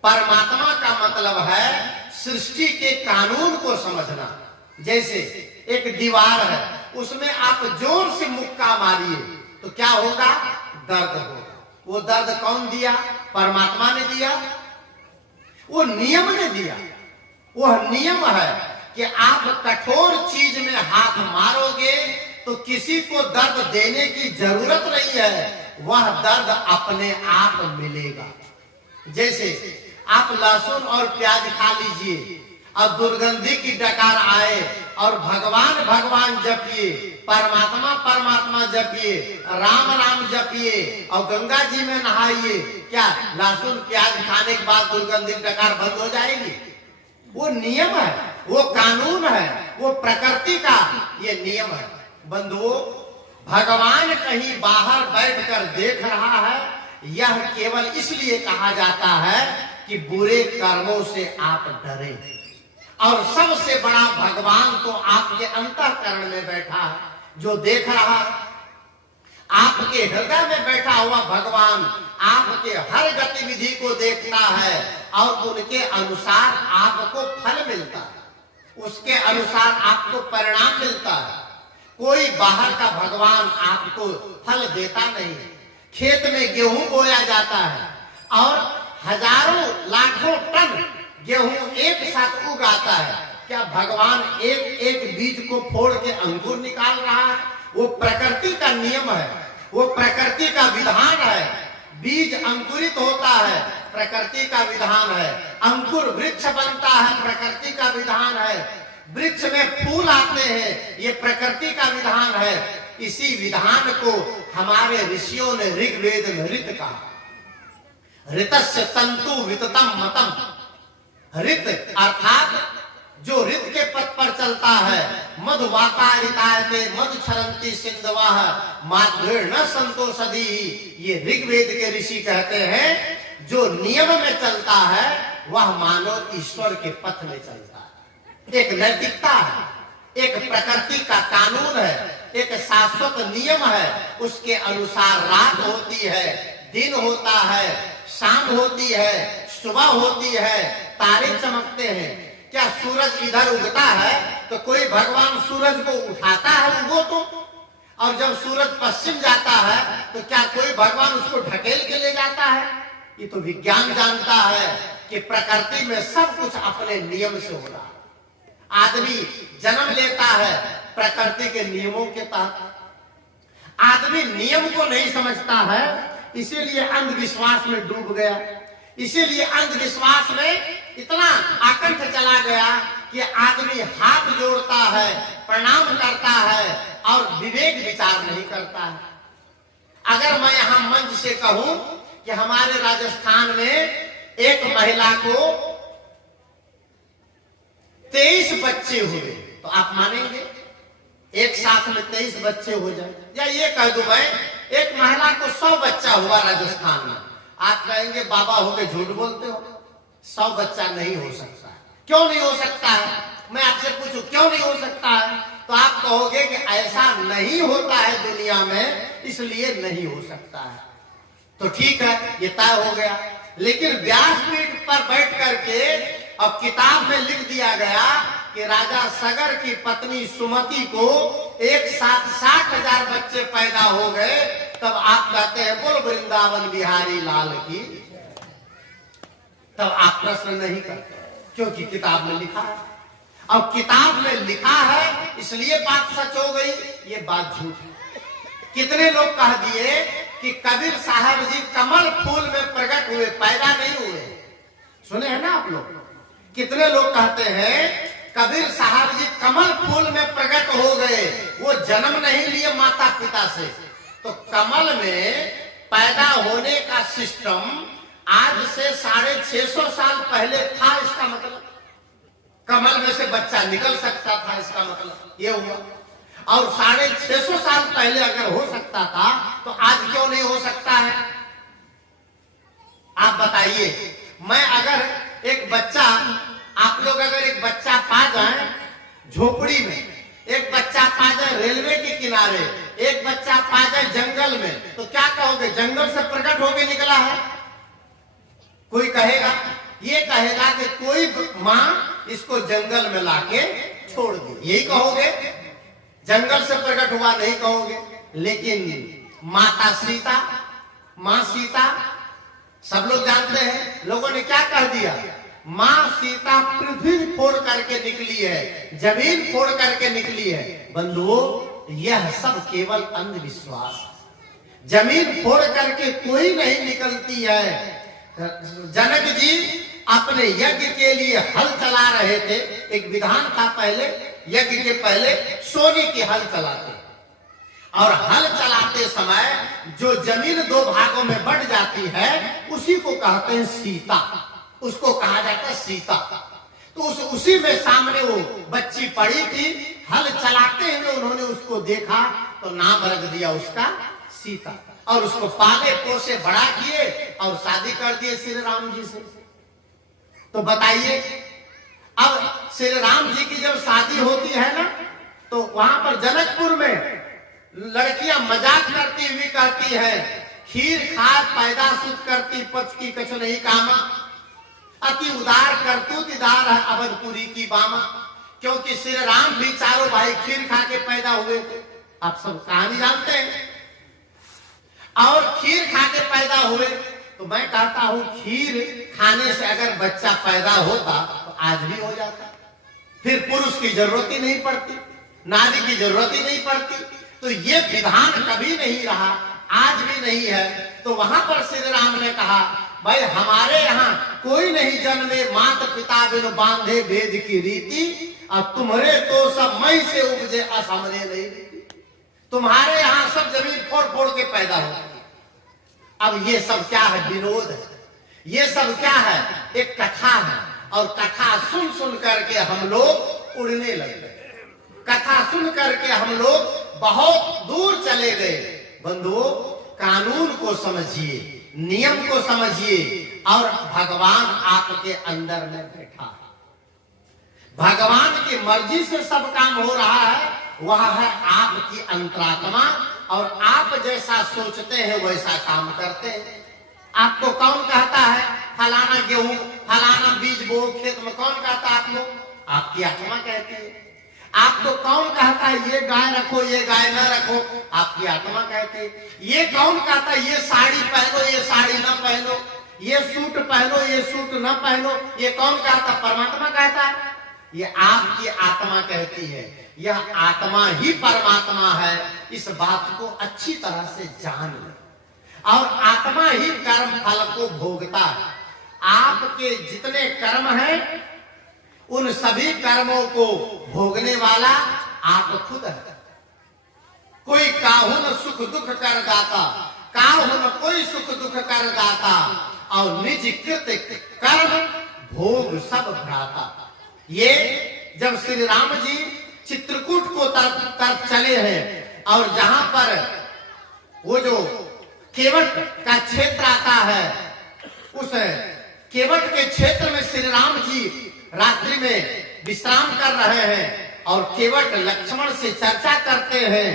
परमात्मा का मतलब है सृष्टि के कानून को समझना। जैसे एक दीवार है, उसमें आप जोर से मुक्का मारिए तो क्या होगा? दर्द होगा। वो दर्द कौन दिया? परमात्मा ने दिया, वो नियम ने दिया। वह नियम है कि आप कठोर चीज में हाथ मारोगे तो किसी को दर्द देने की जरूरत नहीं है, वह दर्द अपने आप मिलेगा। जैसे आप लहसुन और प्याज खा लीजिए और दुर्गंधी की डकार आए और भगवान भगवान जपिए, परमात्मा परमात्मा जपिए, राम राम जपिए और गंगा जी में नहाइए, क्या लहसुन प्याज खाने के बाद दुर्गंधी डकार बंद हो जाएगी? वो नियम है, वो कानून है, वो प्रकृति का ये नियम है। बंधुओं, भगवान कहीं बाहर बैठकर देख रहा है, यह केवल इसलिए कहा जाता है कि बुरे कर्मों से आप डरें। और सबसे बड़ा भगवान तो आपके अंतःकरण में बैठा है, जो देख रहा है। आपके हृदय में बैठा हुआ भगवान आपके हर गतिविधि को देखता है और उनके अनुसार आपको फल मिलता है, उसके अनुसार आपको परिणाम मिलता है। कोई बाहर का भगवान आपको फल देता नहीं। खेत में गेहूं बोया जाता है और हजारों लाखों टन गेहूं एक साथ उगाता है, क्या भगवान एक एक बीज को फोड़ के अंकुर निकाल रहा है? वो प्रकृति का नियम है, वो प्रकृति का विधान है। बीज अंकुरित होता है, प्रकृति का विधान है। अंकुर वृक्ष बनता है, प्रकृति का विधान है। वृक्ष में फूल आते हैं, ये प्रकृति का विधान है। इसी विधान को हमारे ऋषियों ने ऋग्वेद में ऋत कहा। ऋतस्य तंतु विततम मतम। ऋत अर्थात जो ऋत के पथ पर चलता है। मधुवातायते मधुक्षरन्ति सिंधवः माध्वेर न संतोषधि। ये ऋग्वेद के ऋषि कहते हैं जो नियम में चलता है वह मानव ईश्वर के पथ में चलता है। एक नैतिकता है, एक प्रकृति का कानून है, एक शाश्वत नियम है। उसके अनुसार रात होती है, दिन होता है, शाम होती है, सुबह होती है, तारे चमकते हैं। क्या सूरज इधर उगता है तो कोई भगवान सूरज को उठाता है वो तो, और जब सूरज पश्चिम जाता है तो क्या कोई भगवान उसको ढकेल के ले जाता है? ये तो विज्ञान जानता है कि प्रकृति में सब कुछ अपने नियम से हो रहा है। आदमी जन्म लेता है प्रकृति के नियमों के तहत। आदमी नियम को नहीं समझता है, इसीलिए अंधविश्वास में डूब गया। इसीलिए अंधविश्वास में इतना आकंठ चला गया कि आदमी हाथ जोड़ता है, प्रणाम करता है और विवेक विचार नहीं करता है। अगर मैं यहां मंच से कहूं कि हमारे राजस्थान में एक महिला को 23 बच्चे हुए तो आप मानेंगे? एक साथ में 23 बच्चे हो जाए। या ये कह दूं मैं एक महिला को 100 बच्चा हुआ राजस्थान में, आप कहेंगे बाबा होके झूठ बोलते हो, 100 बच्चा नहीं हो सकता है। क्यों नहीं हो सकता है? मैं आपसे पूछूं क्यों नहीं हो सकता है तो आप कहोगे कि ऐसा नहीं होता है दुनिया में, इसलिए नहीं हो सकता है। तो ठीक है, ये तय हो गया। लेकिन व्यासपीठ पर बैठ करके अब किताब में लिख दिया गया कि राजा सगर की पत्नी सुमति को एक साथ 60,000 बच्चे पैदा हो गए। तब आप कहते हैं बोल वृंदावन बिहारी लाल की। तब आप प्रश्न नहीं करते क्योंकि किताब में लिखा है। अब किताब में लिखा है इसलिए बात सच हो गई, ये बात झूठ है। कितने लोग कह दिए कि कबीर साहब जी कमल फूल में प्रकट हुए, पैदा नहीं हुए। सुने हैं ना आप लोग? कितने लोग कहते हैं कबीर साहब जी कमल फूल में प्रकट हो गए, वो जन्म नहीं लिए माता पिता से। तो कमल में पैदा होने का सिस्टम आज से 650 साल पहले था। इसका मतलब कमल में से बच्चा निकल सकता था, इसका मतलब ये हुआ। और 650 साल पहले अगर हो सकता था तो आज क्यों नहीं हो सकता है? आप बताइए। मैं अगर एक बच्चा, आप लोग अगर एक बच्चा पा जाए झोपड़ी में, एक बच्चा पा जाए रेलवे के किनारे, एक बच्चा पा जाए जंगल में, तो क्या कहोगे? जंगल से प्रकट होके निकला है। कोई कहेगा, ये कहेगा कि कोई माँ इसको जंगल में लाके छोड़ दी, यही कहोगे। जंगल से प्रकट हुआ नहीं कहोगे। लेकिन माता सीता, माँ सीता सब लोग जानते हैं। लोगों ने क्या कह दिया? माँ सीता पृथ्वी फोड़ करके निकली है, जमीन फोड़ करके निकली है। बंधुओं, यह सब केवल अंधविश्वास है। जमीन फोड़ करके कोई नहीं निकलती है। जनक जी अपने यज्ञ के लिए हल चला रहे थे। एक विधान था पहले, यज्ञ के पहले सोने की हल चलाते, और हल चलाते समय जो जमीन 2 भागों में बढ़ जाती है उसी को कहते हैं सीता, उसको कहा जाता है सीता। तो उसी में सामने वो बच्ची पड़ी थी। हल चलाते हुए उन्होंने उसको देखा तो नाम रख दिया उसका सीता, और उसको पाले पोसे बड़ा किए और शादी कर दिए श्री राम जी से। तो बताइए, अब श्री राम जी की जब शादी होती है ना, तो वहां पर जनकपुर में लड़कियां मजाक करती हुई कहती है, खीर खाद पैदा सुध करती पक्ष की कछ नहीं कामा, अति उदार करतूतिदार है अवधपुरी की बामा। क्योंकि श्री राम भी चारों भाई खीर खा के पैदा हुए थे, आप सब कहानी जानते हैं। और खीर खा के पैदा हुए, तो मैं कहता हूं खीर खाने से अगर बच्चा पैदा होता तो आज भी हो जाता, फिर पुरुष की जरूरत ही नहीं पड़ती, नारी की जरूरत ही नहीं पड़ती। तो ये विधान कभी नहीं रहा, आज भी नहीं है। तो वहां पर श्री राम ने कहा, भाई हमारे यहाँ कोई नहीं जन्मे माता पिता बिन बांधे वेद की रीति, अब तुम्हारे तो सब मई से उपजे असमरे नहीं रीति। तुम्हारे यहां सब जमीन फोड़ फोड़ के पैदा होती है। अब ये सब क्या है? विनोद है। ये सब क्या है? एक कथा है। और कथा सुन सुन करके हम लोग उड़ने लग गए। कथा सुन करके हम लोग बहुत दूर चले गए। बंधुओं, कानून को समझिए, नियम को समझिए, और भगवान आपके अंदर में बैठा है। भगवान की मर्जी से सब काम हो रहा है। वह है आपकी अंतरात्मा, और आप जैसा सोचते हैं वैसा काम करते हैं। आपको कौन कहता है फलाना गेहूं, फलाना बीज बो खेत में? कौन कहता है आपको? आपकी आत्मा कहती है। आपको कौन कहता है ये गाय रखो, ये गाय न रखो? आपकी आत्मा कहती है। ये कौन कहता है ये साड़ी पहनो, ये साड़ी न पहनो, ये सूट पहनो, ये सूट न पहनो? ये कौन कहता? परमात्मा कहता है। ये आपकी आत्मा कहती है। यह आत्मा ही परमात्मा है। इस बात को अच्छी तरह से जान लो। और आत्मा ही कर्म फल को भोगता है। आपके जितने कर्म हैं उन सभी कर्मों को भोगने वाला आप खुद है। कोई काहू न सुख दुख कर दाता, काहू न कोई सुख दुख कर दाता, और निज कृत कर्म भोग सब भ्राता। ये जब श्री राम जी चित्रकूट को तरफ चले हैं, और जहां पर वो जो केवट का क्षेत्र आता है, उस केवट के क्षेत्र में श्री राम जी रात्रि में विश्राम कर रहे हैं, और केवट लक्ष्मण से चर्चा करते हैं,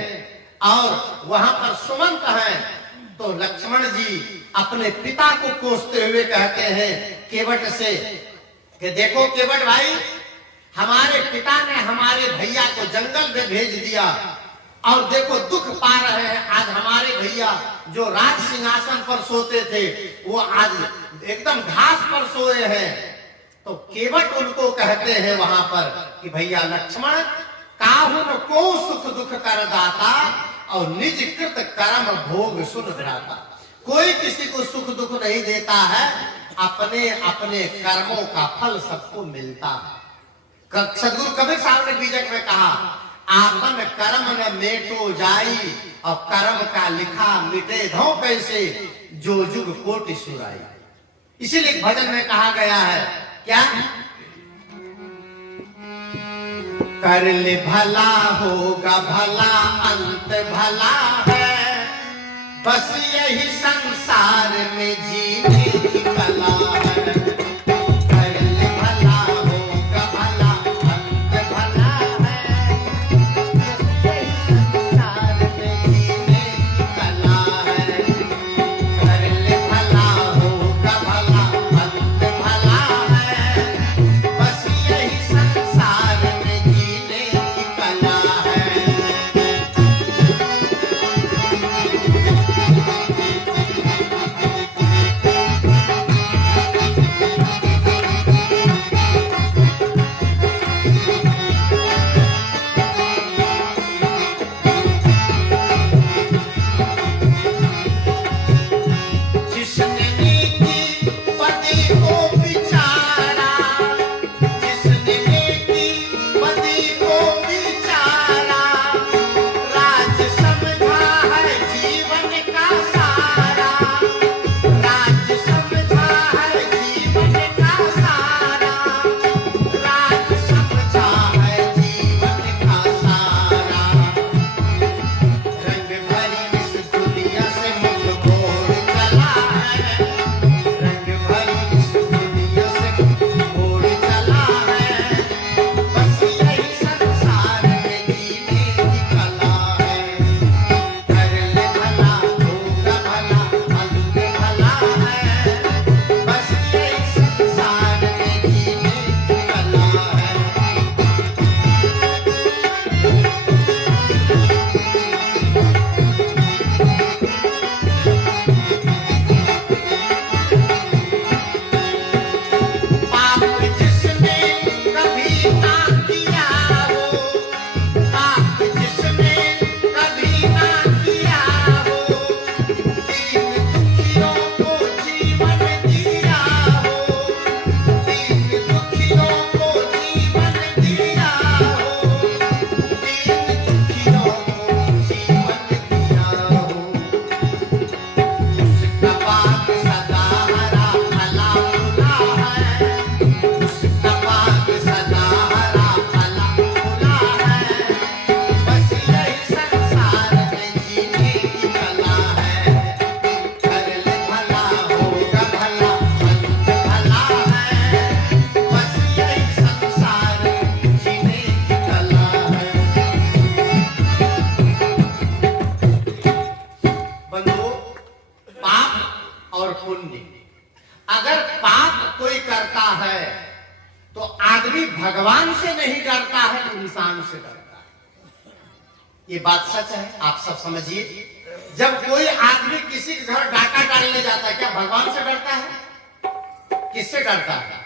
और वहां पर सुमंत है। तो लक्ष्मण जी अपने पिता को कोसते हुए कहते हैं केवट से कि देखो केवट भाई, हमारे पिता ने हमारे भैया को जंगल में भेज दिया, और देखो दुख पा रहे हैं। आज हमारे भैया जो राज सिंहासन पर सोते थे वो आज एकदम घास पर सोए हैं। तो केवट उनको कहते हैं वहां पर कि भैया लक्ष्मण, काहू न को सुख दुख कर दाता, और निज कृत कर्म भोग सुन भ्राता। कोई किसी को सुख दुख नहीं देता है, अपने अपने कर्मों का फल सबको मिलता है। सदगुरु कबीर साहब ने बीजक में कहा, आपन कर्म न मेटो जाई, और कर्म का लिखा मिटे धो कैसे, जो जुग कोटि सुराई। इसीलिए भजन में कहा गया है क्या? कर ले भला होगा भला, अंत भला है, बस यही संसार में जीने की कला है। कर ले भला होगा भला, अंत भला है, यही संसार में जीने की कला है। कर ले भला होगा भला, अंत भला है, बस यही संसार में जीने की कला है। पुण्य। अगर पाप कोई करता है तो आदमी भगवान से नहीं डरता है, इंसान से डरता है। ये बात सच है, आप सब समझिए। जब कोई आदमी किसी के घर डाका डालने जाता है, क्या भगवान से डरता है? किससे डरता है?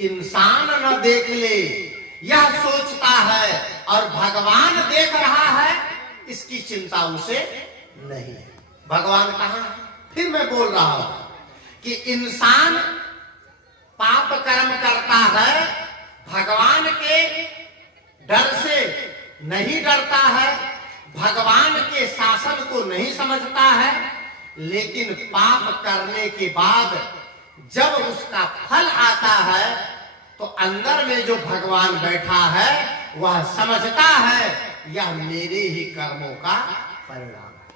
इंसान न देख ले यह सोचता है, और भगवान देख रहा है इसकी चिंता उसे नहीं है। भगवान कहां है? फिर मैं बोल रहा हूं कि इंसान पाप कर्म करता है, भगवान के डर से नहीं डरता है, भगवान के शासन को नहीं समझता है, लेकिन पाप करने के बाद जब उसका फल आता है तो अंदर में जो भगवान बैठा है वह समझता है यह मेरे ही कर्मों का परिणाम है।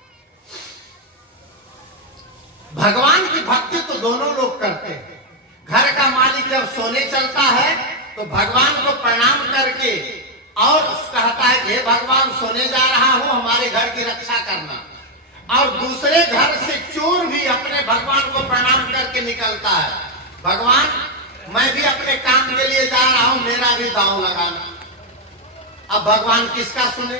भगवान की भक्ति तो दोनों लोग करते हैं। घर का मालिक जब सोने चलता है तो भगवान को प्रणाम करके और कहता है हे भगवान, सोने जा रहा हूं, हमारे घर की रक्षा करना। और दूसरे घर से चोर भी अपने भगवान को प्रणाम करके निकलता है, भगवान मैं भी अपने काम के लिए जा रहा हूं, मेरा भी दांव लगाना। अब भगवान किसका सुने?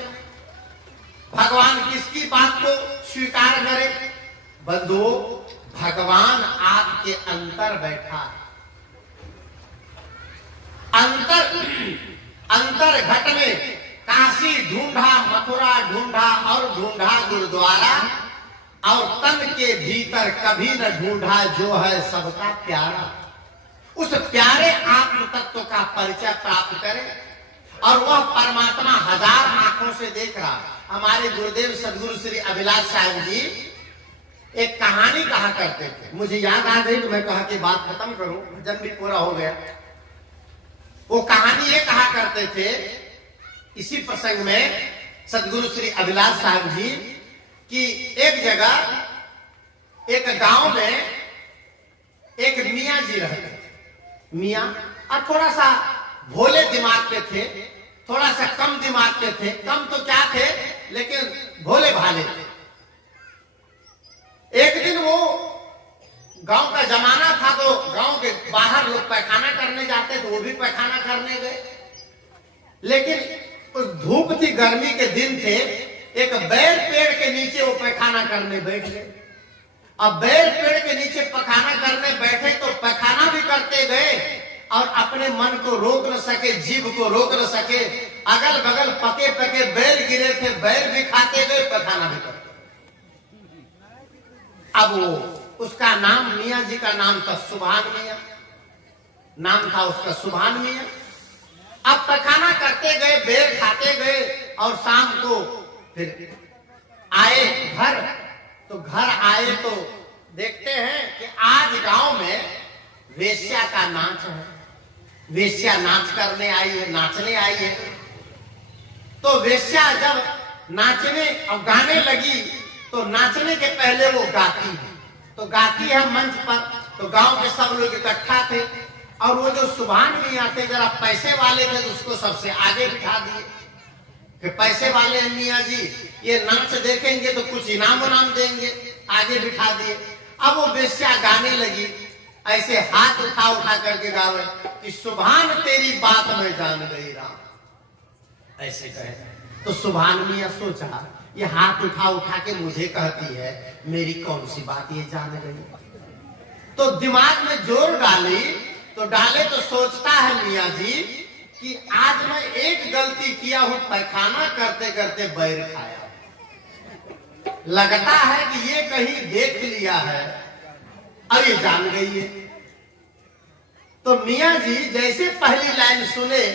भगवान किसकी बात को स्वीकार करे? बंधुओं, भगवान आपके अंतर बैठा है। अंतर घट में काशी ढूंढा, मथुरा ढूंढा और ढूंढा गुरुद्वारा, और तन के भीतर कभी न ढूंढा जो है सबका प्यारा। उस प्यारे आत्म तत्व का परिचय प्राप्त करें, और वह परमात्मा हजार आंखों से देख रहा। हमारे गुरुदेव सदगुरु श्री अभिलाष साहब जी एक कहानी कहा करते थे, मुझे याद आ गई तो मैं कहा कि बात खत्म करूं, भजन भी पूरा हो गया। वो कहानी ये कहा करते थे इसी प्रसंग में सदगुरु श्री अभिलाष साहब जी कि एक जगह एक गांव में एक मियाँ जी रहते थे। मियाँ और थोड़ा सा भोले दिमाग के थे, थोड़ा सा कम दिमाग के थे। कम तो क्या थे, लेकिन भोले भाले थे। एक दिन वो गांव का जमाना था तो गांव के बाहर लोग पैखाना करने जाते थे, वो भी पैखाना करने गए। लेकिन उस धूप थी, गर्मी के दिन थे, एक बैर पेड़ के नीचे वो पैखाना करने बैठ गए। अब बैर पेड़ के नीचे पैखाना करने बैठे तो पैखाना भी करते गए और अपने मन को रोक न सके, जीभ को रोक न सके। अगल बगल पके पके बैर गिरे थे, बैर भी खाते गए, पैखाना भी करते। अब वो उसका नाम, मियाँ जी का नाम था सुभान मियाँ, नाम था उसका सुभान मियाँ। अब पैखाना करते गए, बेर खाते गए, और शाम को फिर आए घर। तो घर आए तो देखते हैं कि आज गांव में वेश्या का नाच है। वेश्या नाच करने आई है, नाचने आई है। तो वेश्या जब नाचने और गाने लगी तो नाचने के पहले वो गाती है। तो गाती है मंच पर, तो गांव के सब लोग इकट्ठा थे, और वो जो सुभान मियाँ थे जरा पैसे वाले थे तो उसको सबसे आगे बिठा दिए कि पैसे वाले मियाँ जी ये नाच देखेंगे तो कुछ इनाम उनाम देंगे, आगे बिठा दिए। अब वो वेश्या गाने लगी, ऐसे हाथ उठा उठा करके गावे कि सुभान तेरी बात मैं जान गई राम, ऐसे कहे। तो सुभान मियाँ सोचा ये हाथ उठा उठा के मुझे कहती है, मेरी कौन सी बात ये जान गई। तो दिमाग में जोर डाली, तो डाले तो सोचता है मियाँ जी कि आज मैं एक गलती किया हूं, पैखाना करते करते बैर खाया। लगता है कि ये कहीं देख लिया है और ये जान गई है। तो मियाँ जी जैसे पहली लाइन सुने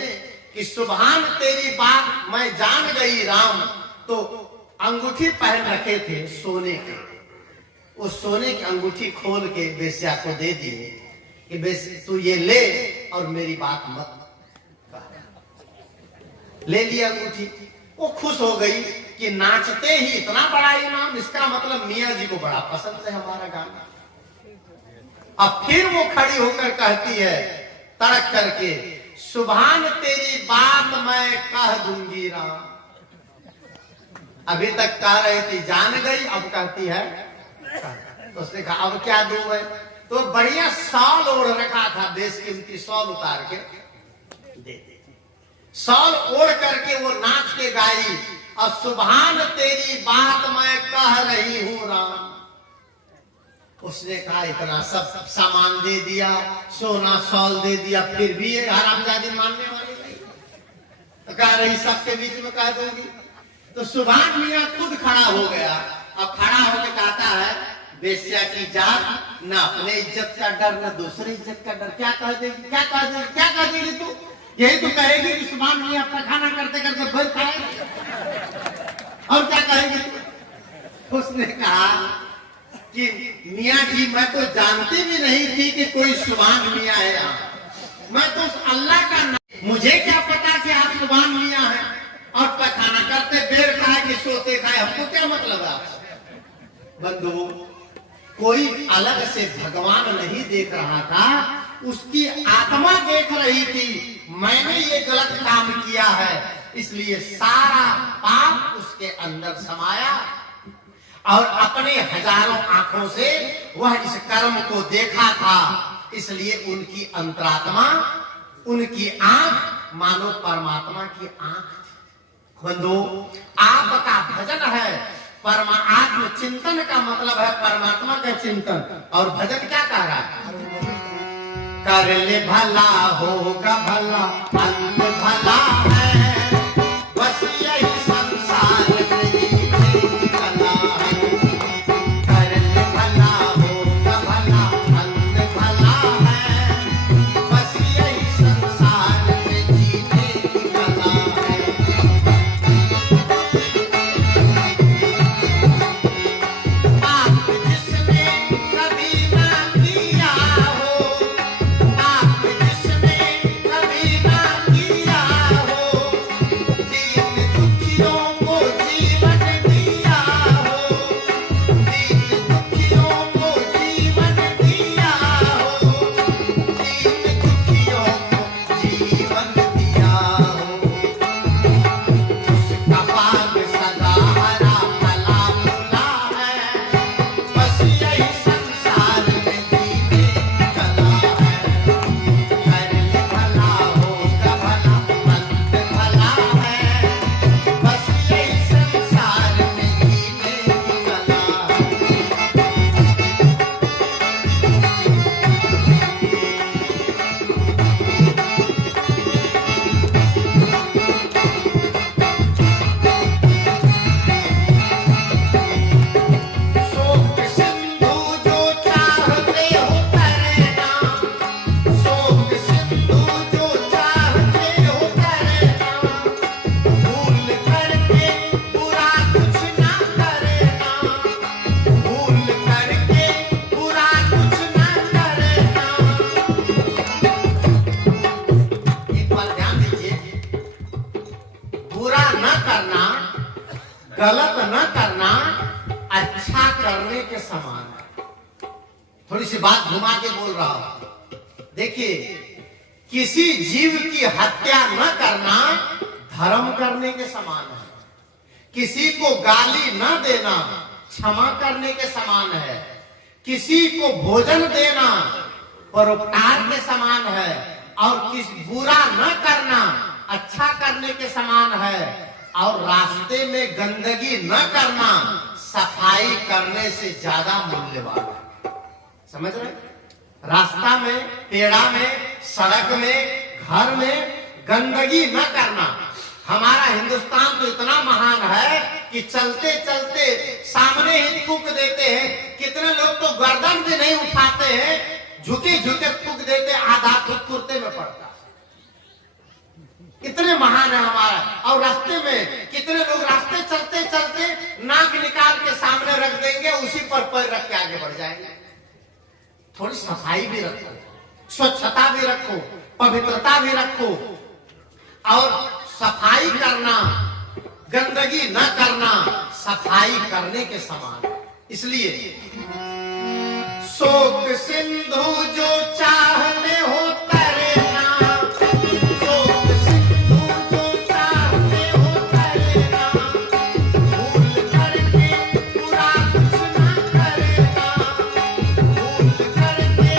कि सुभान तेरी बात मैं जान गई राम, तो अंगूठी पहन रखे थे सोने के, उस सोने की अंगूठी खोल के वेश्या को दे दिए कि बेस तू ये ले और मेरी बात मत। ले लिया अंगूठी। वो खुश हो गई कि नाचते ही इतना बड़ा इनाम, इसका मतलब मियाँ जी को बड़ा पसंद है हमारा गाना। अब फिर वो खड़ी होकर कहती है तड़क करके, सुभान तेरी बात मैं कह दूंगी राम। अभी तक कह रही थी जान गई, अब कहती है। तो उसने कहा अब क्या दूं मैं? तो बढ़िया शॉल ओढ़ रखा था, बेशकीमती शॉल उतार के दे दे। शॉल ओढ़ करके वो नाच के गाई, और सुभान तेरी बात मैं कह रही हूं राम। उसने कहा इतना सब सामान दे दिया, सोना शॉल दे दिया, फिर भी ये हरामजादी मानने वाली नहीं, तो कह रही सबके बीच में कह दूंगी। तो सुभान मियां खुद खड़ा हो गया, अब खड़ा होकर कहता है बेश्या की जात, न अपने इज्जत का डर न दूसरे इज्जत का डर। क्या कह देगी, क्या कह देगी, क्या कह देगी तू? यही तो कहेगी कि सुभान मियां अपना खाना करते करते भर खाएगी, और क्या कहेगी तू? उसने कहा कि मियां जी मैं तो जानती भी नहीं थी कि कोई सुभान मियां है यहाँ, मैं तो उस अल्लाह का नाम, मुझे क्या पता कि आप सुभान मियां हैं, और खाना करते देर खाए कि सोते खाए, हमको क्या मतलब है आपसे? बंधु, कोई अलग से भगवान नहीं देख रहा था, उसकी आत्मा देख रही थी मैंने ये गलत काम किया है, इसलिए सारा पाप उसके अंदर समाया, और अपने हजारों आंखों से वह इस कर्म को देखा था, इसलिए उनकी अंतरात्मा, उनकी आंख मानो परमात्मा की आंख। बंधु, आपका भजन है आत्म चिंतन का मतलब है परमात्मा का चिंतन, और भजन क्या कह रहा है? कर ले भला होगा भला, अंत भला है, बस यही संसार में जीने की कला है। कर ले भला होगा भला, अंत भला है, बस यही संसार में जीने की कला है। गलत न करना अच्छा करने के समान है। थोड़ी सी बात घुमा के बोल रहा हूं। देखिए, किसी जीव की हत्या न करना धर्म करने के समान है। किसी को गाली न देना क्षमा करने के समान है। किसी को भोजन देना परोपकार के समान है। और किस बुरा न करना अच्छा करने के समान है। और रास्ते में गंदगी न करना सफाई करने से ज्यादा मूल्यवान है। समझ रहे? रास्ता में, पेड़ा में, सड़क में, घर में गंदगी न करना। हमारा हिंदुस्तान तो इतना महान है कि चलते चलते सामने ही थूक देते हैं। कितने लोग तो गर्दन भी नहीं उठाते हैं, झुके झुके थूक देते, आधा थूक कुर्ते में पड़ता। इतने महान है हमारा। और रास्ते में कितने लोग रास्ते चलते चलते नाक निकाल के सामने रख देंगे, उसी पर पैर रख के आगे बढ़ जाएंगे। थोड़ी सफाई भी रखो, स्वच्छता भी रखो, पवित्रता भी रखो। और सफाई करना, गंदगी न करना सफाई करने के समान। इसलिए शोक सिंधु जो चाहते हो तैरना, शोक सिंधु जो चाहते हो तैरना, भूल करके बुरा कुछ ना करना, भूल करके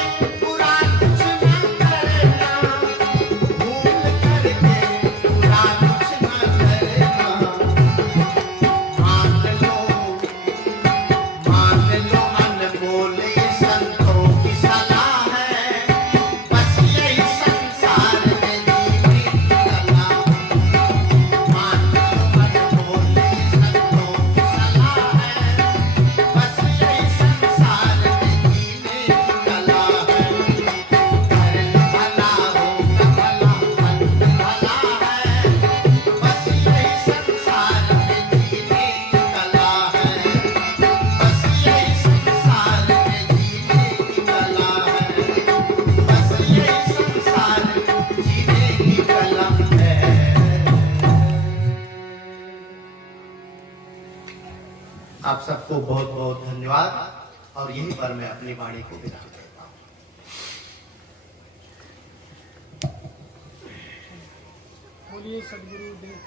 सबको बहुत बहुत धन्यवाद और यहीं पर मैं अपनी वाणी को विराम देता हूँ। बोलिए सदगुरु देव।